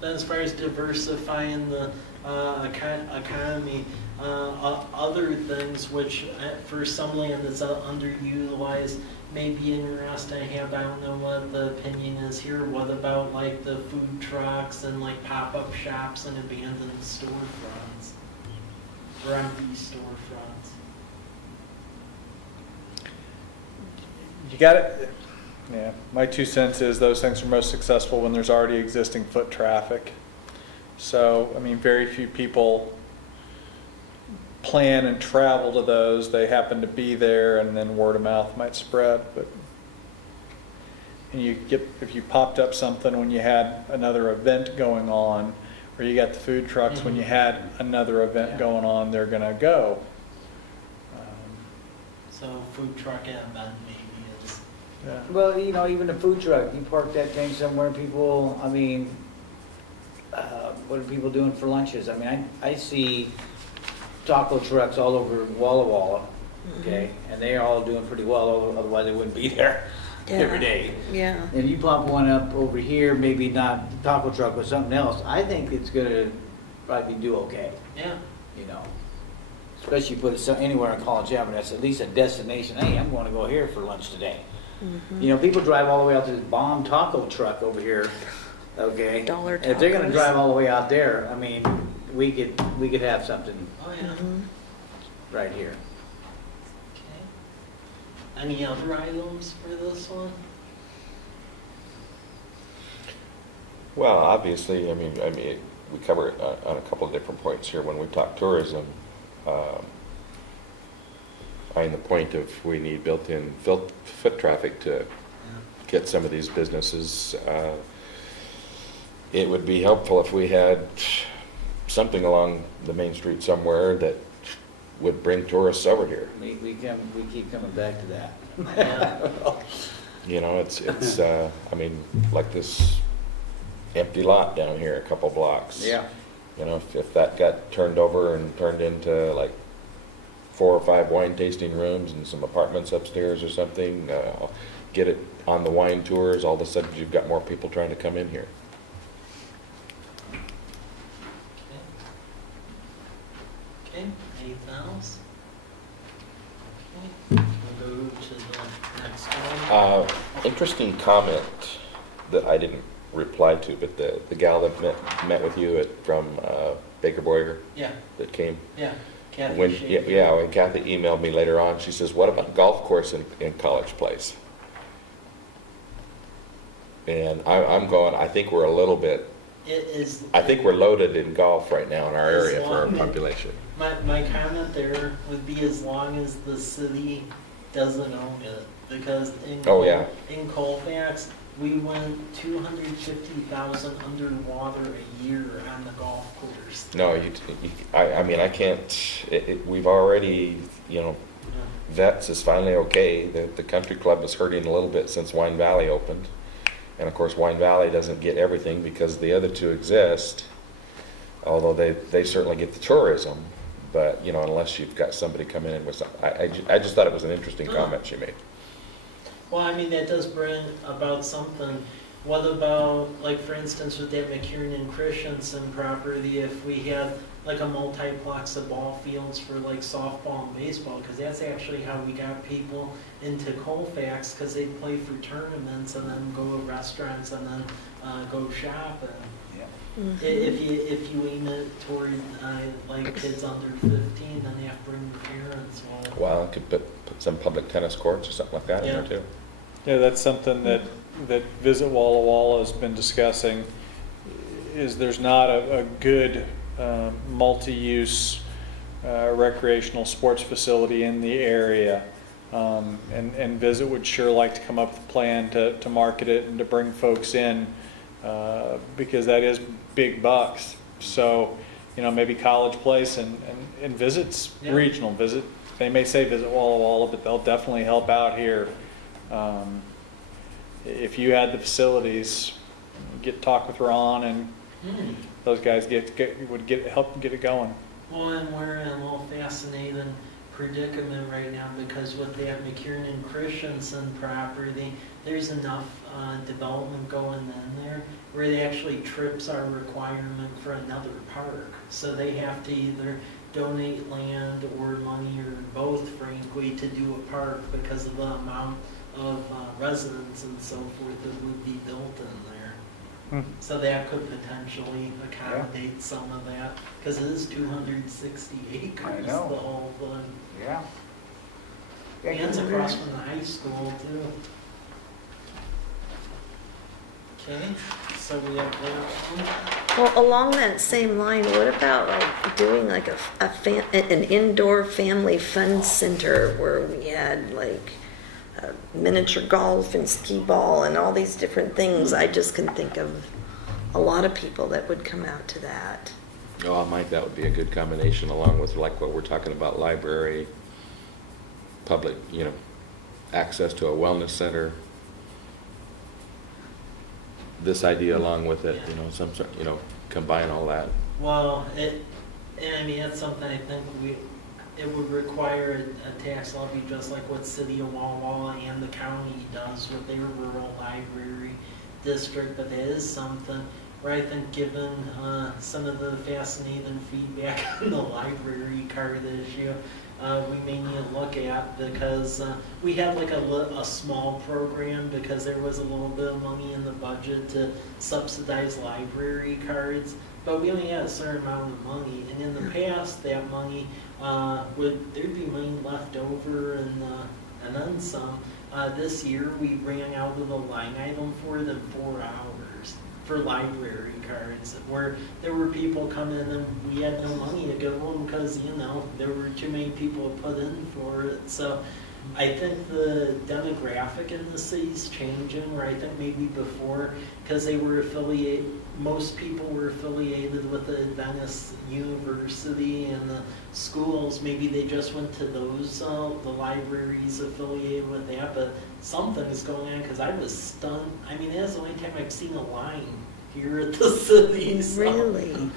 Then as far as diversifying the economy, other things which for some land that's underutilized may be interesting to have. I don't know what the opinion is here. What about like the food trucks and like pop-up shops and abandoned storefronts or empty storefronts? you got it. Yeah, my 2 cents is those things are most successful when there's already existing foot traffic. So, I mean, very few people plan and travel to those. They happen to be there, and then word of mouth might spread. But and you get, if you popped up something when you had another event going on, or you got the food trucks when you had another event going on, they're gonna go. So food truck and event maybe is, Yeah. Well, you know, even a food truck, you park that thing somewhere, people, I mean, what are people doing for lunches? I mean, I see taco trucks all over Walla Walla, okay? And they're all doing pretty well, otherwise they wouldn't be there every day. Yeah. And you pop one up over here, maybe not the taco truck, but something else, I think it's gonna probably do okay, yeah. you know? Especially put it anywhere on College Avenue, that's at least a destination, hey, I'm gonna go here for lunch today. You know, people drive all the way out to this bomb taco truck over here, okay? Dollar If they're gonna tacos. drive all the way out there, I mean, we could have something Oh, yeah. right here. Okay. Any other items for this one? Well, obviously, I mean, we cover it on a couple of different points here. When we talk tourism, I mean, the point of we need built-in foot traffic to get some of these businesses. It would be helpful if we had something along the main street somewhere that would bring tourists over here. We keep coming back to that. Yeah. You know, it's I mean, like this empty lot down here, a couple blocks. Yeah. You know, if that got turned over and turned into like 4 or 5 wine tasting rooms and some apartments upstairs or something, get it on the wine tours, all of a sudden you've got more people trying to come in here. Okay, anything else? Okay, we'll go to the next one. Interesting comment that I didn't reply to, but the gal that met with you from Baker Boyer Yeah, that came. yeah. Kathy When Schaefer. when Kathy emailed me later on, she says, "What about golf course in College Place?" And I'm going, I think we're a little bit, It is. I think we're loaded in golf right now in our As area for our long as- population. My comment there would be as long as the city doesn't own it, because Oh, yeah. in Colfax, we went 250,000 underwater a year on the golf course. No, I mean, I can't, we've already, you know, Vets is finally okay. The country club is hurting a little bit since Wine Valley opened. And of course, Wine Valley doesn't get everything because the other two exist, although they certainly get the tourism. But, you know, unless you've got somebody come in with something. I just thought it was an interesting comment she made. Well, I mean, that does bring about something. What about, like, for instance, with that McKiernan Christensen property, if we had like a multiplex of ball fields for like softball and baseball, because that's actually how we got people into Colfax, because they'd play for tournaments and then go to restaurants and then go shopping. If you aim it toward like kids under 15, then they have to bring their parents. Well, could put some public tennis courts or something like that in there Yeah. too. Yeah, that's something that Visit Walla Walla has been discussing, is there's not a good multi-use recreational sports facility in the area. And Visit would sure like to come up with a plan to market it and to bring folks in, because that is big bucks. So, you know, maybe College Place and Visit's Yeah. regional. Visit, they may say Visit Walla Walla, but they'll definitely help out here. If you had the facilities, talk with Ron and those guys would help get it going. Well, and we're in a little fascinating predicament right now, because with that McKiernan Christensen property, there's enough development going in there where it actually trips our requirement for another park. So they have to either donate land or money or both, frankly, to do a park because of the amount of residents and so forth that would be built in there. So that could potentially accommodate some of that, because it is 260 acres, I the know. whole thing. Yeah. And across from the high school too. Okay, so we have that one. Well, along that same line, what about like doing like an indoor family fun center where we had like miniature golf and skee ball and all these different things? I just can think of a lot of people that would come out to that. Oh, Mike, that would be a good combination along with like what we're talking about, library, public, access to a wellness center. This idea along with it, some sort, combine all that. Well, that's something I think it would require a tax levy just like what City of Walla Walla and the county does with their rural library district, but that is something where I think given some of the fascinating feedback on the library card issue, we may need to look at, because we had like a small program because there was a little bit of money in the budget to subsidize library cards, but we only had a certain amount of money, and in the past that money there'd be money left over and then some. This year we ran out of the line item for it in 4 hours for library cards, where there were people coming in and we had no money to give them because there were too many people to put in for it. So I think the demographic in the city's changing, where I think maybe before, because they were affiliated, most people were affiliated with the Adventist University and the schools, maybe they just went to those, the libraries affiliated with that, but something's going on, because I was stunned. I mean, that's the only time I've seen a line here at the city. So. Really?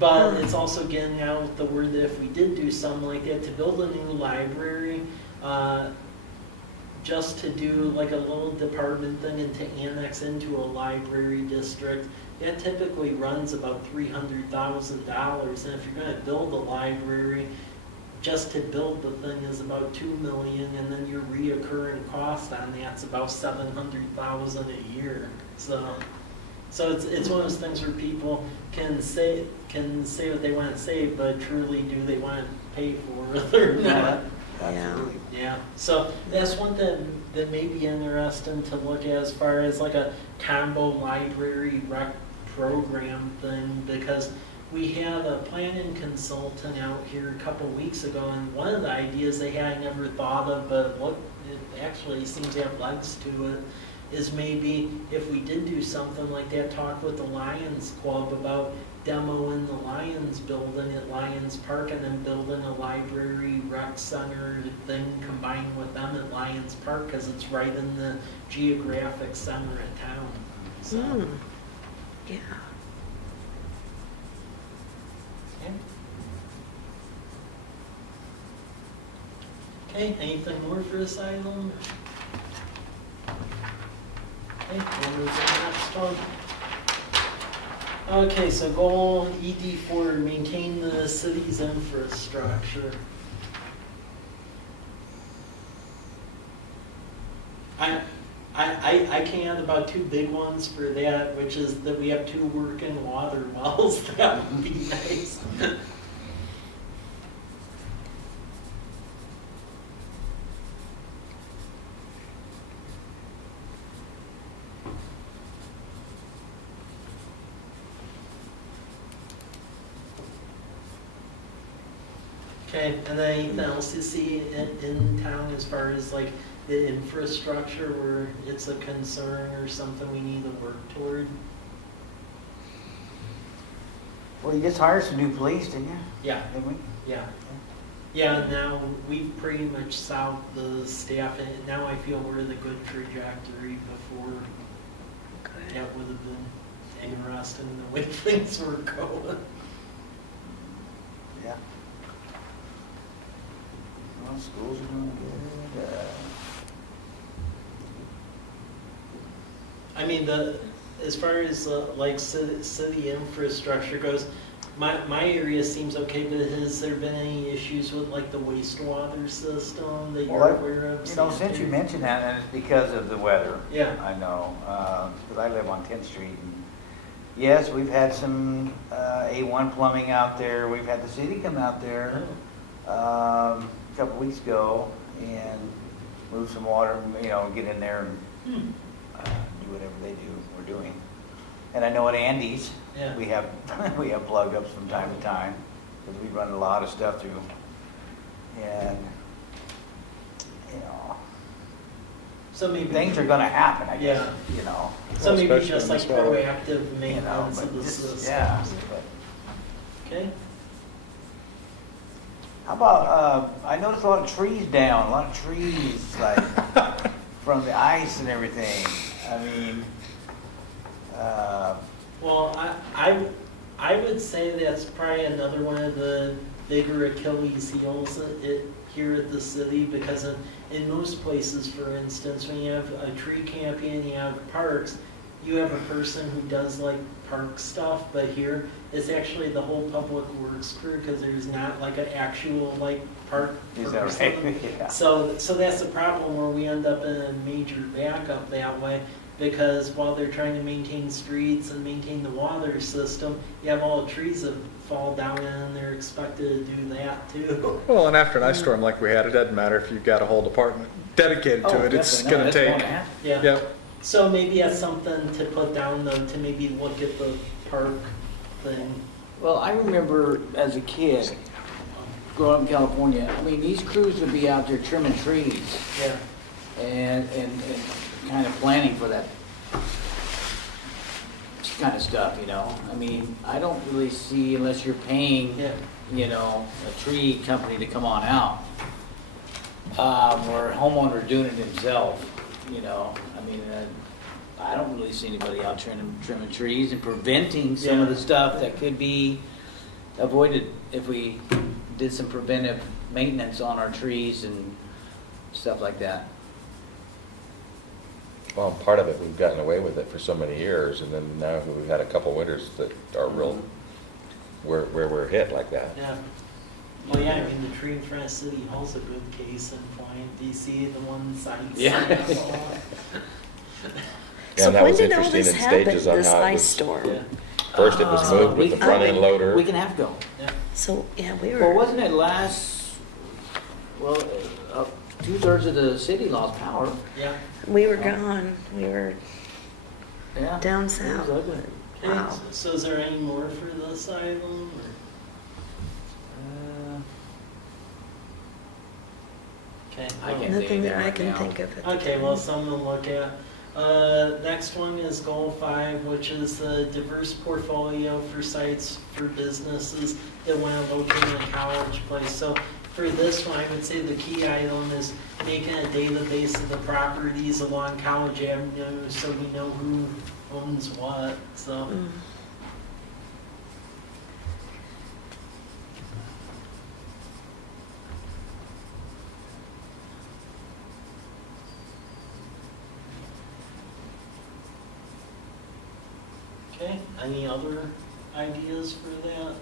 But it's also getting out the word that if we did do something like that, to build a new library, just to do like a little department thing and to annex into a library district, that typically runs about $300,000. And if you're going to build a library, just to build the thing is about $2 million, and then your reoccurring cost on that's about $700,000 a year. So it's one of those things where people can say what they want to say, but truly do they want to pay for it or not? Absolutely. Yeah. So that's one thing that may be interesting to look at as far as like a combo library rec program thing, because we had a planning consultant out here a couple weeks ago, and one of the ideas they had I never thought of, but it actually seems to have legs to it, is maybe if we did do something like that, talk with the Lions Club about demoing the Lions building at Lions Park and then building a library rec center thing combined with them at Lions Park, because it's right in the geographic center of town. So, Yeah. Okay, anything more for this item? Okay, we'll move to the next one. Okay, so goal ED4, maintain the city's infrastructure. I can add about 2 big ones for that, which is that we have 2 working water wells. That would be nice. Okay, and then anything else you see in town as far as like the infrastructure where it's a concern or something we need to work toward? Well, you just hired some new police, didn't you? Yeah, Didn't we? yeah. Yeah, now we've pretty much solved the staff, and now I feel we're in a good trajectory. Before that would have been interesting the way things were going. Yeah. Well, schools are doing good. I mean, as far as like city infrastructure goes, my area seems okay, but has there been any issues with like the wastewater system that you're aware of? Since you mentioned that, and it's because of the weather. Yeah. I know, because I live on 10th Street. And yes, we've had some A1 plumbing out there. We've had the city come out there a couple weeks ago, and move some water, you know, get in there and do whatever they do, we're doing. And I know at Andy's, Yeah. we have, we have plug ups from time to time, because we run a lot of stuff through. And, you know, So maybe. things are gonna happen, I guess, Yeah. you know. So maybe Especially just in like this weather. proactive You know, maintenance but of the just- systems. yeah, but Okay, how about, I noticed a lot of trees down, a lot of trees, like, from the ice and everything. I mean, well, I would say that's probably another one of the bigger Achilles heels here at the city, because in most places, for instance, when you have a tree champion, you have parks, you have a person who does like park stuff, but here it's actually the whole public works crew, because there's not like an actual like park is that person. right? Yeah. So that's the problem where we end up in a major backup that way, because while they're trying to maintain streets and maintain the water system, you have all the trees that fall down and they're expected to do that too. Well, and after an ice storm like we had, it doesn't matter if you've got a whole department dedicated to Oh, it. It's definitely. No, going to that's take. gonna happen. Yeah. Yep. So maybe that's something to put down though, to maybe look at the park thing. Well, I remember as a kid, growing up in California, I mean, these crews would be out there trimming trees Yeah. and kind of planning for that kind of stuff, you know? I mean, I don't really see, unless you're paying, Yeah. you know, a tree company to come on out, or a homeowner doing it himself, you know? I mean, I don't really see anybody out trimming trees and preventing some of the stuff that could be avoided if we did some preventive maintenance on our trees and stuff like that. Well, part of it, we've gotten away with it for so many years, and then now we've had a couple winters that are real, where we're hit like that. Yeah. Well, yeah, I mean, the tree in front of City Hall's a good case in point. Do you see the one side? Yeah. So And that when was did all interesting this in happen, stages on this how it ice was. storm? Yeah. First, it was moved with the front end loader. Week and a half ago. Yeah. So, yeah, we Well, were, wasn't it well, 2/3 of the city lost power. Yeah. we were gone, we were Yeah. down It was south. ugly. Okay, Wow. so is there any more for this item? Okay. I can't think Nothing of that that I right can now. think of. at the Okay, well, moment. something to look at. Next one is goal 5, which is the diverse portfolio for sites for businesses that want to locate in a college place. So for this one, I would say the key item is making a database of the properties along College Avenue so we know who owns what, so. Mm. Okay, any other ideas for that?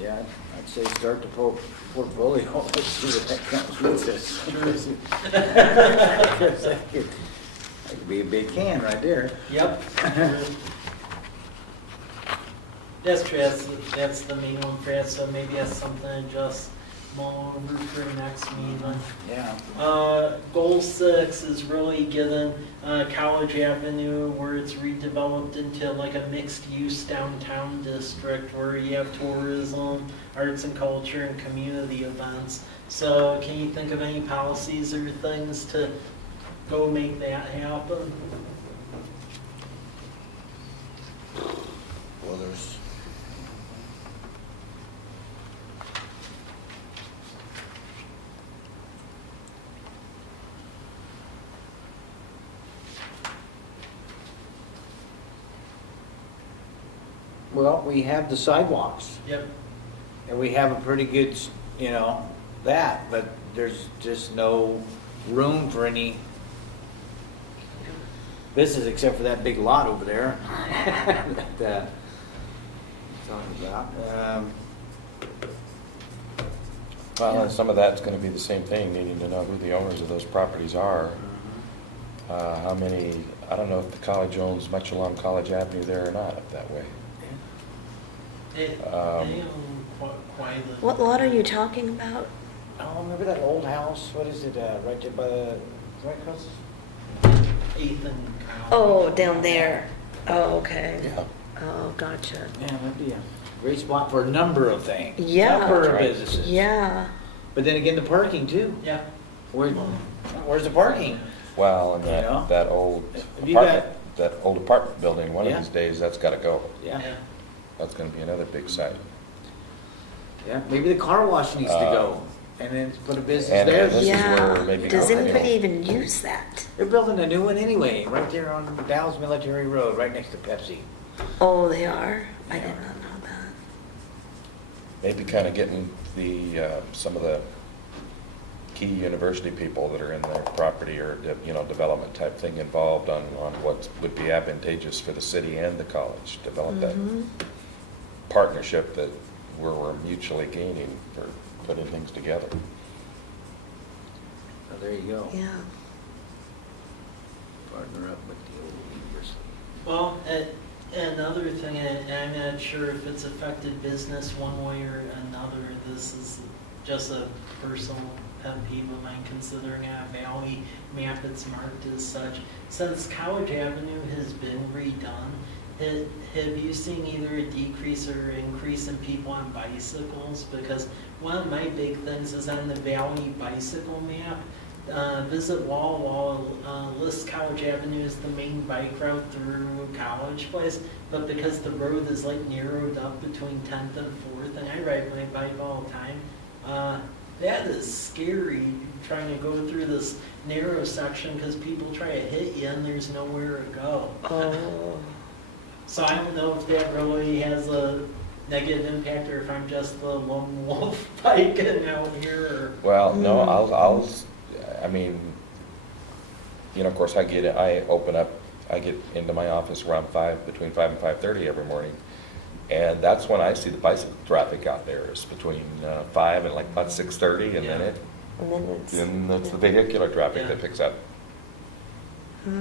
Yeah, I'd say start the portfolio. Let's see what that comes with us. That could be a big can right there. Yep. That's true, that's the main one for that, so maybe that's something to just mull over for next meeting. Yeah. Goal 6 is really getting College Avenue where it's redeveloped into like a mixed-use downtown district where you have tourism, arts and culture, and community events. So can you think of any policies or things to go make that happen? Well, there's. Well, we have the sidewalks, Yep. and we have a pretty good, you know, that, but there's just no room for any business except for that big lot over there. that talking about. Well, and some of that's gonna be the same thing, needing to know who the owners of those properties are. How many I don't know if the college owns much along College Avenue there or not up that way. They Um, own quite a. What lot are you talking about? Oh, remember that old house? What is it, right there by the, right across? Eighth and College. Oh, down there. Oh, okay. Yeah. Oh, gotcha. Yeah, that'd be a great spot for a number of things. Yeah. Number of Right. businesses. Yeah. But then again, the parking too. Yeah. Where's the parking? Well, and You know? that old If you got- apartment, that old apartment building, one of Yeah. these days, that's gotta go. Yeah, That's gonna be another big site. yeah. Maybe the car wash needs to go, and then put a business and there. this is Yeah. where maybe Does company- anybody even use that? They're building a new one anyway, right there on Dallas Military Road, right next to Pepsi. Oh, they are? I Yeah. did not know that. Maybe kind of getting the, some of the key university people that are in their property or, development type thing involved on what would be advantageous for the city and the college. Develop that Mhm. partnership that where we're mutually gaining for putting things together. Oh, there you go. Yeah. Partner up with the old university. Well, another thing, and I'm not sure if it's affected business one way or another. This is just a personal pet peeve of mine, considering a Valley map it's marked as such. Since College Avenue has been redone, have you seen either a decrease or increase in people on bicycles? Because one of my big things is on the Valley bicycle map. Visit Walla Walla lists College Avenue as the main bike route through College Place, but because the road is like narrowed up between 10th and 4th, and I ride my bike all the time, that is scary trying to go through this narrow section because people try to hit you and there's nowhere to go. Oh. So I don't know if that really has a negative impact or if I'm just the lone wolf biking out here or. Well, no, Mm. I mean, of course, I get into my office around between 5 and 5:30 every morning. And that's when I see the bicycle traffic out there, is between 5 and like about 6:30, and Yeah. And then it's the vehicular traffic Yeah. that picks up.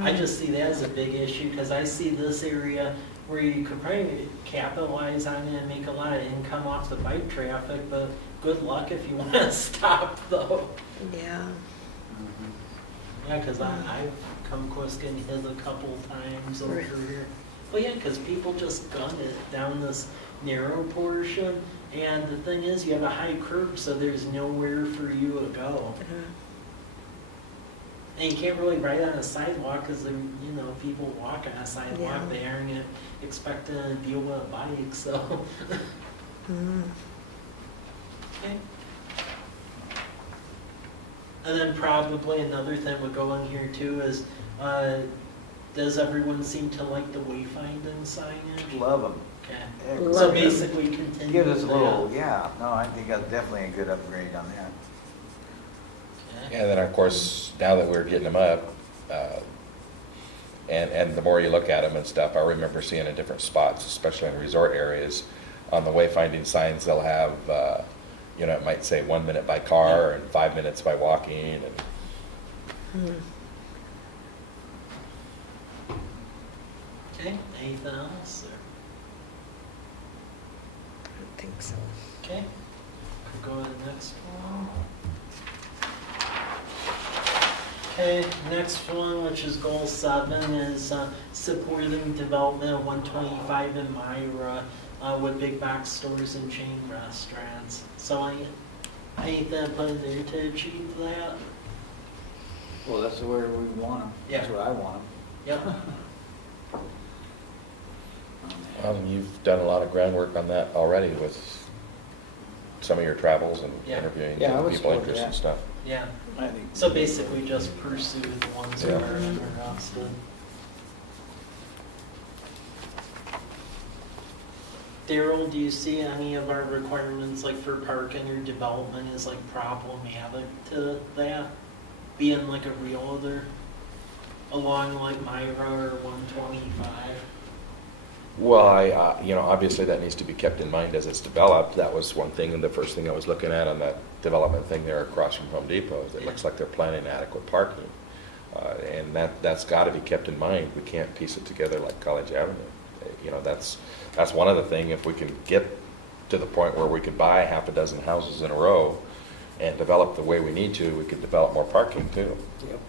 I just see that as a big issue because I see this area where you could probably capitalize on it and make a lot of income off the bike traffic, but good luck if you want to stop though. Yeah. Yeah, because I've come across getting hit a couple times over Right. here. Well, yeah, because people just gun it down this narrow portion, and the thing is, you have a high curb, so there's nowhere for you to go. And you can't really ride on a sidewalk because, people walk on a sidewalk, Yeah. they aren't expecting to deal with a bike, so. Mm. Okay. And then probably another thing would go in here too is, does everyone seem to like the wayfinding signage? Love them. Okay. Yeah, So love them. basically continue Give us a that. little, yeah, no, I think that's definitely a good upgrade on that. Okay. And then, of course, now that we're getting them up, and the more you look at them and stuff, I remember seeing in different spots, especially in resort areas, on the wayfinding signs, they'll have, it might say 1 minute by car and 5 minutes by walking, and Mm. Okay, anything else? I don't think so. Okay, go to the next one. Okay, next one, which is goal 7, is supporting development of 125 in Myra with big box stores and chain restaurants. So anything put in there to achieve that? Well, that's where we want them. That's Yeah. where I want Yep. them. you've done a lot of groundwork on that already with some of your travels and Yeah. interviewing Yeah, I would people support interested that. and stuff. Yeah. I think. So basically just pursue the ones that Yeah. are interested. Daryl, do you see any of our requirements, like for parking or development, is like problematic to that? Being like a realtor along like Myra or 125? Well, obviously that needs to be kept in mind as it's developed. That was one thing, and the first thing I was looking at on that development thing there across from Home Depot, is it looks like they're planning adequate parking. And that's got to be kept in mind. We can't piece it together like College Avenue. You know, that's one other thing. If we can get to the point where we can buy half a dozen houses in a row and develop the way we need to, we could develop more parking too. Yep.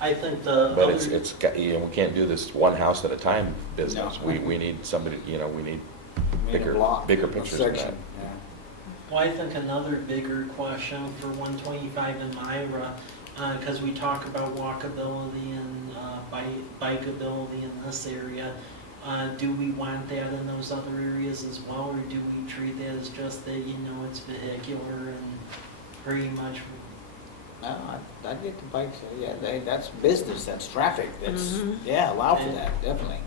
I think the But other- it's got, you know, we can't do this one house at a time business. No. We need somebody, you know, we need Made a bigger block, bigger a pictures than that. section, yeah. Well, I think another bigger question for 125 in Myra, because we talk about walkability and bikeability in this area, do we want that in those other areas as well, or do we treat it as just that, you know, it's vehicular and pretty much? No, I'd get the bikes, yeah, that's business, that's traffic, that's, yeah, allow for that, definitely.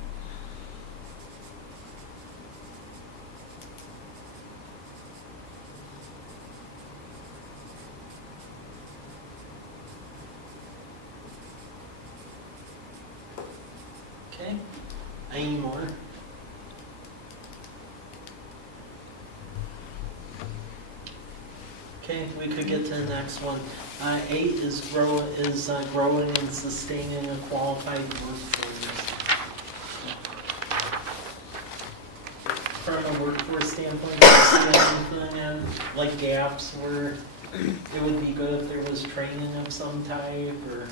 Okay, any more? Okay, we could get to the next one. 8 is growing and sustaining a qualified workforce. From a workforce standpoint, do you see anything in, like gaps where it would be good if there was training of some type, or?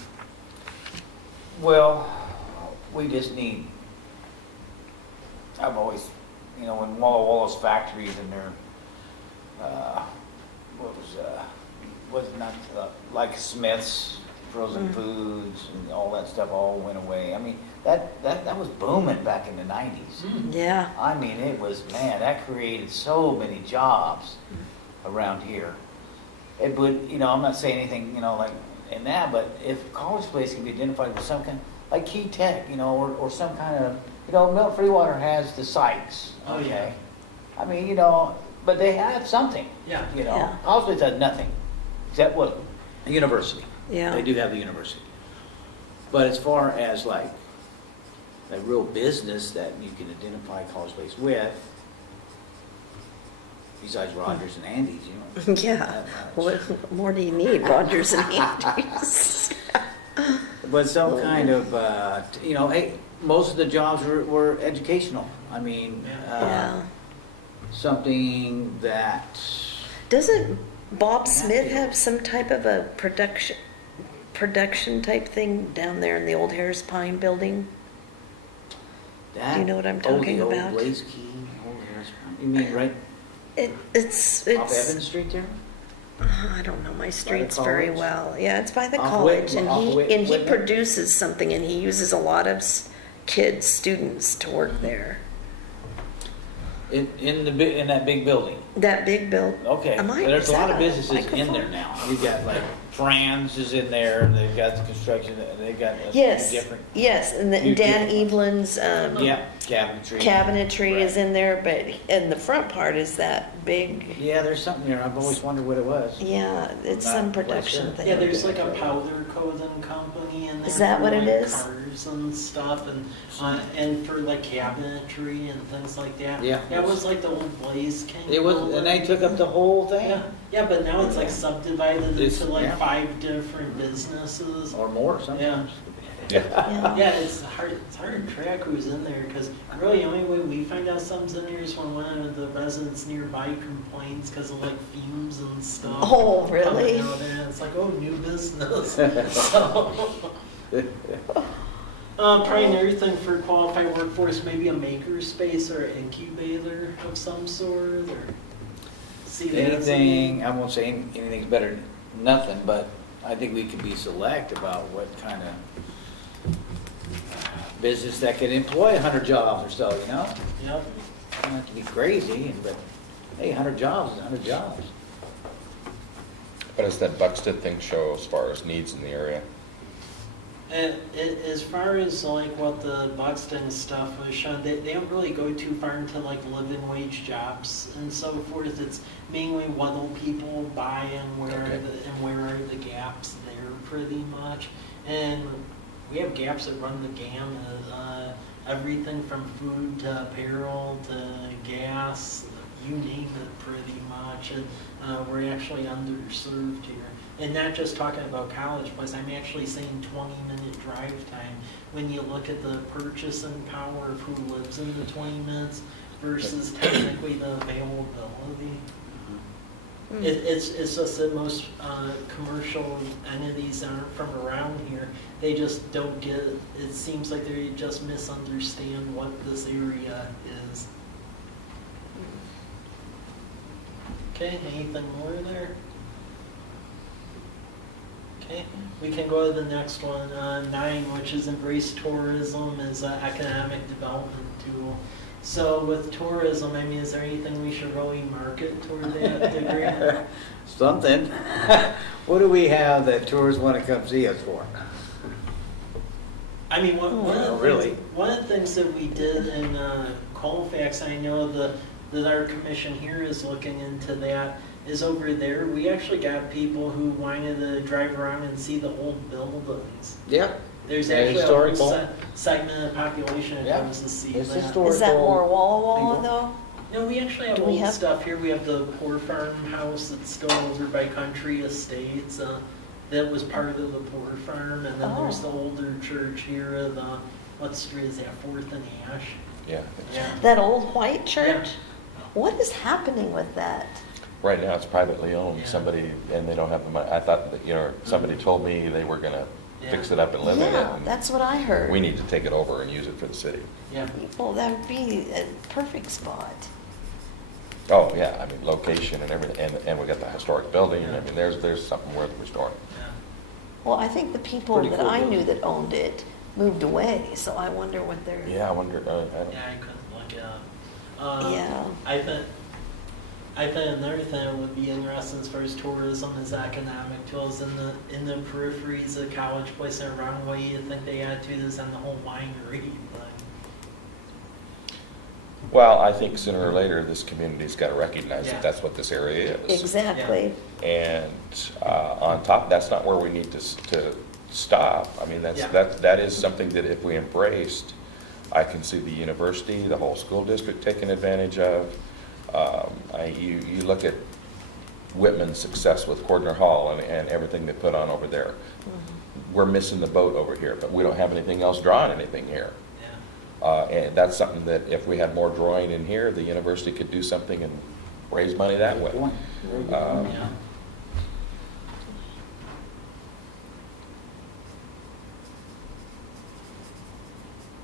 Well, we just need, I've always, you know, when Walla Walla's factories and their, was not, like Smith's, frozen foods and all that stuff all went away. I mean, that was booming back in the 90s. Yeah. I mean, it was, man, that created so many jobs around here. It would, you know, I'm not saying anything, you know, like in that, but if College Place can be identified with some kind, like Key Tech, you know, or some kind of, you know, Milton Freewater has the Sykes, Oh, yeah. okay? I mean, you know, but they have something, Yeah. you know? Yeah. College Place has nothing, except what? A university. Yeah. They do have the university. But as far as like a real business that you can identify College Place with, besides Rogers and Andy's, you know. Yeah. What more do you need, Rogers and Andrews? But some kind of, you know, hey, most of the jobs were educational. I mean, Yeah. something that, Doesn't Bob Smith have some type of a production type thing down there in the old Harris Pine building? that. Do you know what I'm oh, talking the about? Old Blaze Key, old Harris, you mean right It's off Evans Street there? I don't know my streets very college? well. Yeah, it's by the Off college, Whit- and off he Whit- Whitman? produces something, and he uses a lot of kids, students to work there. In that big building. That big build. Okay, Am I- there's is a lot that of businesses in microphone? there now. You've got like Franz is in there, and they've got the construction, they've got a Yes, different, yes, and then You Dan do- Evelyn's yeah, cabinetry. cabinetry is Right. in there, but in the front part is that big. Yeah, there's something there. I've always wondered what it was. Yeah, it's Not some quite production sure. thing. Yeah, there's like a powder coating company in there. Is that for, what it like, is? Cars and stuff, and for like cabinetry and things like that. Yeah. That was like the old Blaze King. It was, and they took up the whole thing, Yeah, yeah, but now it's like subdivided It's- into like yeah. 5 different businesses. or more sometimes. Yeah. Yeah, it's hard to track who's in there, because really the only way we find out something's in there is when one of the residents nearby complains because of like fumes and stuff. Oh, really? coming out, and it's like, oh, new business. So, probably another thing for qualified workforce, maybe a maker space or an incubator of some sort, or see that as a- Anything, I won't say anything's better than nothing, but I think we could be select about what kind of business that could employ 100 jobs or so, you know? Yep. Don't have to be crazy, but hey, 100 jobs is 100 jobs. What does that Buxton thing show as far as needs in the area? And as far as like what the Buxton stuff was shown, they don't really go too far into like living wage jobs and so forth. It's mainly what'll people buy and where are the gaps there pretty much. And we have gaps that run the gamut, everything from food to apparel to gas, you name it pretty much, and we're actually underserved here. And not just talking about College Place, I'm actually saying 20-minute drive time. When you look at the purchasing power of who lives in the 20 minutes versus technically the availability. It's just that most commercial entities aren't from around here. They just don't get it. It seems like they just misunderstand what this area is. Okay, anything more there? Okay, we can go to the next one, 9, which is embrace tourism as an economic development tool. So with tourism, I mean, is there anything we should really market toward that degree? Something. What do we have that tourists want to come see us for? I mean, Really? one of the things that we did in Colfax, I know that our commission here is looking into that, is over there, we actually got people who wanted to drive around and see the old buildings. Yep. There's Yeah, actually a historical. whole segment of population that Yeah. comes to see It's that. historical. Is that more Walla Walla people. though? No, we actually have Do we old have- stuff here. We have the Poor Farmhouse that's still over by Country Estates. That was part of the Poor Farm, and then there's the Oh. older church here. What street is that? 4th and Ash. Yeah. Yeah. That old white church? What is happening with that? Right now, it's privately owned, Yeah. somebody, and they don't have the money. I thought that, somebody told me they were gonna fix it up and live in it. Yeah, and that's what I heard. We need to take it over and use it for the city. Yeah. Well, that would be a perfect spot. Oh, yeah, I mean, location and everything, and we got the historic building, Yeah. I mean, there's something worth restoring. Yeah. Well, I think the people Pretty that cool I knew building. that owned it moved away, so I wonder what they're. Yeah, I wonder, I don't. Yeah, I couldn't look it up. Yeah. I think another thing that would be interesting as far as tourism is economic tools in the peripheries of College Place and around. What do you think they add to this on the whole winery thing? Well, I think sooner or later, this community's got to recognize Yeah. that that's what this area is. Exactly. And on top, that's not where we need to stop. I mean, Yeah. that is something that if we embraced, I can see the university, the whole school district taking advantage of. You look at Whitman's success with Cordner Hall and everything they put on over there. We're missing the boat over here, but we don't have anything else drawing anything here. Yeah. And that's something that if we had more drawing in here, the university could do something and raise money that way. Point. Yeah.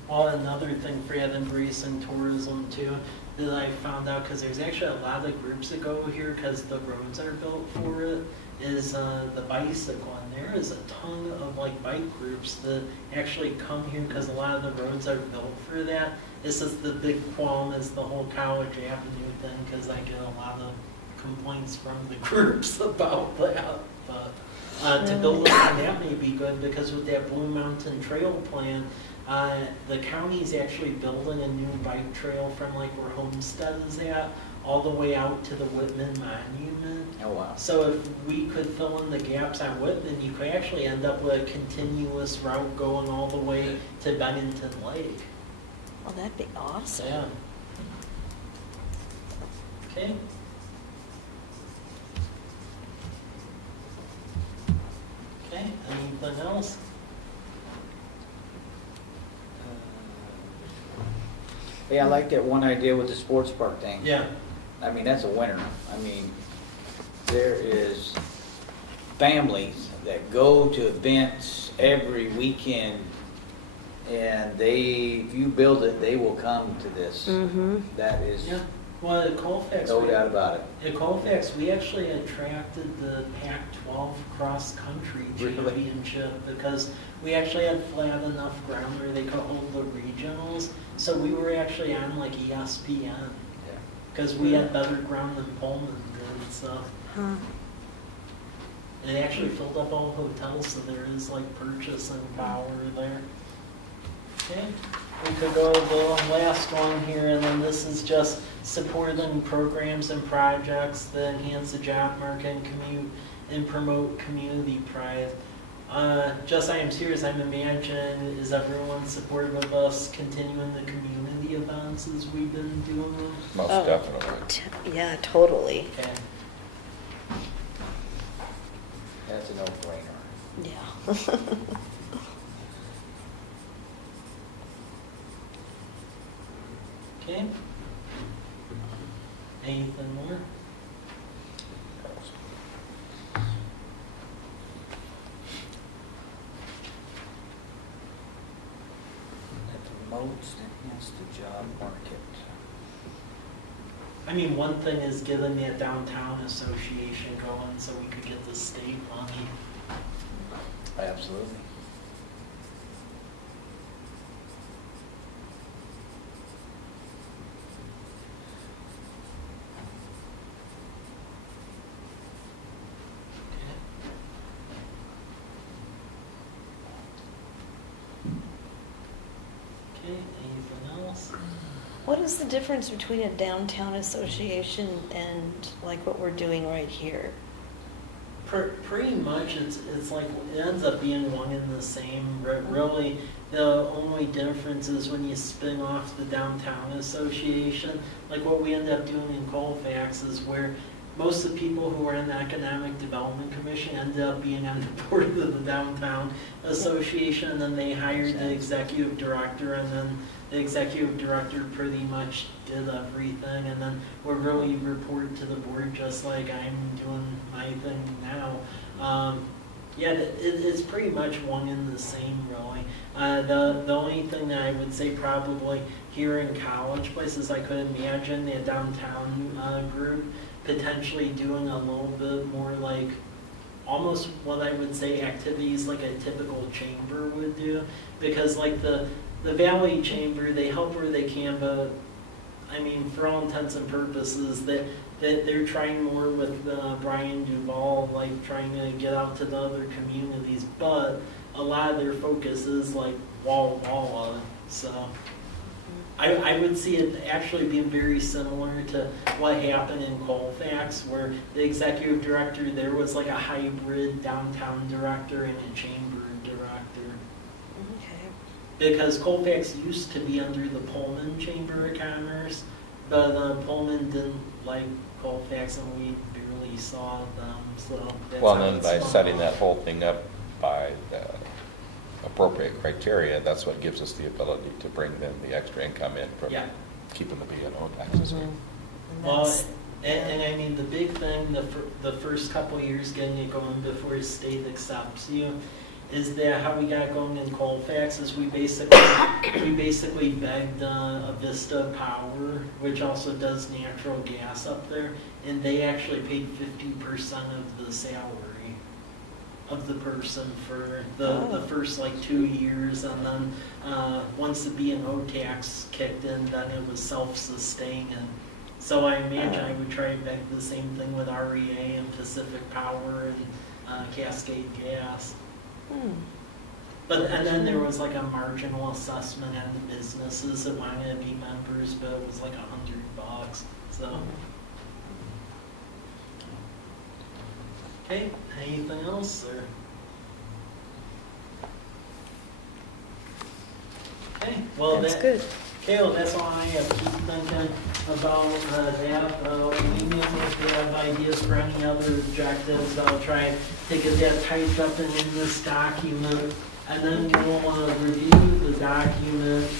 Well, another thing for embracing tourism too, that I found out, because there's actually a lot of groups that go here because the roads are built for it, is the bicycle. And there is a ton of like bike groups that actually come here because a lot of the roads are built for that. This is the big qualm is the whole College Avenue thing, because I get a lot of complaints from the groups about that. But to build on that may be good, because with that Blue Mountain Trail plan, the county's actually building a new bike trail from like where Homestead is at, all the way out to the Whitman Monument. Oh, wow. So if we could fill in the gaps on Whitman, you could actually end up with a continuous route going all the way to Bennington Lake. Well, that'd be awesome. Yeah. Okay. Okay, anything else? Yeah, I like that one idea with the sports park thing. Yeah. I mean, that's a winner. I mean, there is families that go to events every weekend, and if you build it, they will come to this. Mm-hmm. That is Yeah. Well, at Colfax, no doubt about it. at Colfax, we actually attracted the Pac-12 cross-country Really? championship because we actually had flat enough ground where they could hold the regionals. So we were actually on like ESPN Yeah. because we had better ground than Pullman did. So Huh. and it actually filled up all hotels, so there is like purchasing power there. Okay, we could go to the last one here, and then this is just supporting programs and projects that enhance the job market and promote community pride. Just I am serious, I'm imagining, is everyone supportive of us continuing the community events as we've been doing? Most Oh, definitely. Yeah, totally. Okay. That's a no-brainer. Yeah. Okay. Anything more? That promotes and enhance the job market. I mean, one thing is getting that downtown association going so we could get the state money. Absolutely. Okay, anything else? What is the difference between a downtown association and like what we're doing right here? Pretty much, it's like, it ends up being one and the same. Really, the only difference is when you spin off the downtown association, like what we end up doing in Colfax is where most of the people who are in the Economic Development Commission ended up being on the board of the downtown association, and then they hired the executive director, and then the executive director pretty much did everything, and then we're really report to the board just like I'm doing my thing now. Yeah, it's pretty much one and the same, really. The only thing that I would say probably here in College Place is I could imagine the downtown group potentially doing a little bit more like almost what I would say activities like a typical chamber would do, because like the Valley Chamber, they help where they can, but I mean, for all intents and purposes, that they're trying more with Brian Duval, like trying to get out to the other communities, but a lot of their focus is like Walla Walla. So I would see it actually being very similar to what happened in Colfax, where the executive director there was like a hybrid downtown director and a chamber director. Okay. Because Colfax used to be under the Pullman Chamber of Commerce, but Pullman didn't like Colfax and we barely saw them, so that's Well, how and then it's by spun setting off. that whole thing up by the appropriate criteria, that's what gives us the ability to bring then the extra income in from Yeah. keeping the B&O taxes. And Well, that's- and I mean, the big thing, the first couple years getting it going before the state accepts you, is that how we got going in Colfax is we basically begged Avista Power, which also does natural gas up there, and they actually paid 50% of the salary of the person for the first like 2 years, and then once the B&O tax kicked in, then it was self-sustaining. So I imagine I would try to beg the same thing with REA and Pacific Power and Cascade Gas. And then there was like a marginal assessment on the businesses that wanted to be members, but it was like $100. So. Okay, anything else, or? Okay, well, That's good. Okay, well, that's all I have. Keep thinking about that. Email me if you have ideas for any other objectives. I'll try to get that typed up and in this document. And then we'll review the document.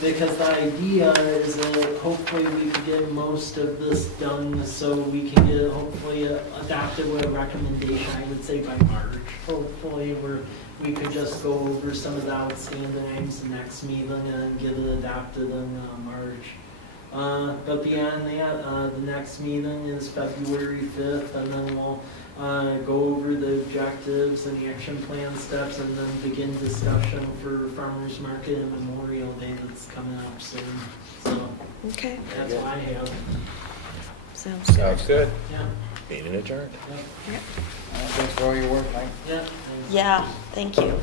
Because the idea is that hopefully we can get most of this done so we can get it hopefully adopted with a recommendation, I would say by March. Hopefully we could just go over some of the outstanding items next meeting and get it adopted in March. But beyond that, the next meeting is February 5th, and then we'll go over the objectives and the action plan steps, and then begin discussion for Farmers Market and Memorial Day that's coming up soon. So Okay, that's what I have. sounds good. Sounds good. Yeah, Meeting adjourned. yeah, Thanks for all your work, Mike. yeah. Yeah, thank you.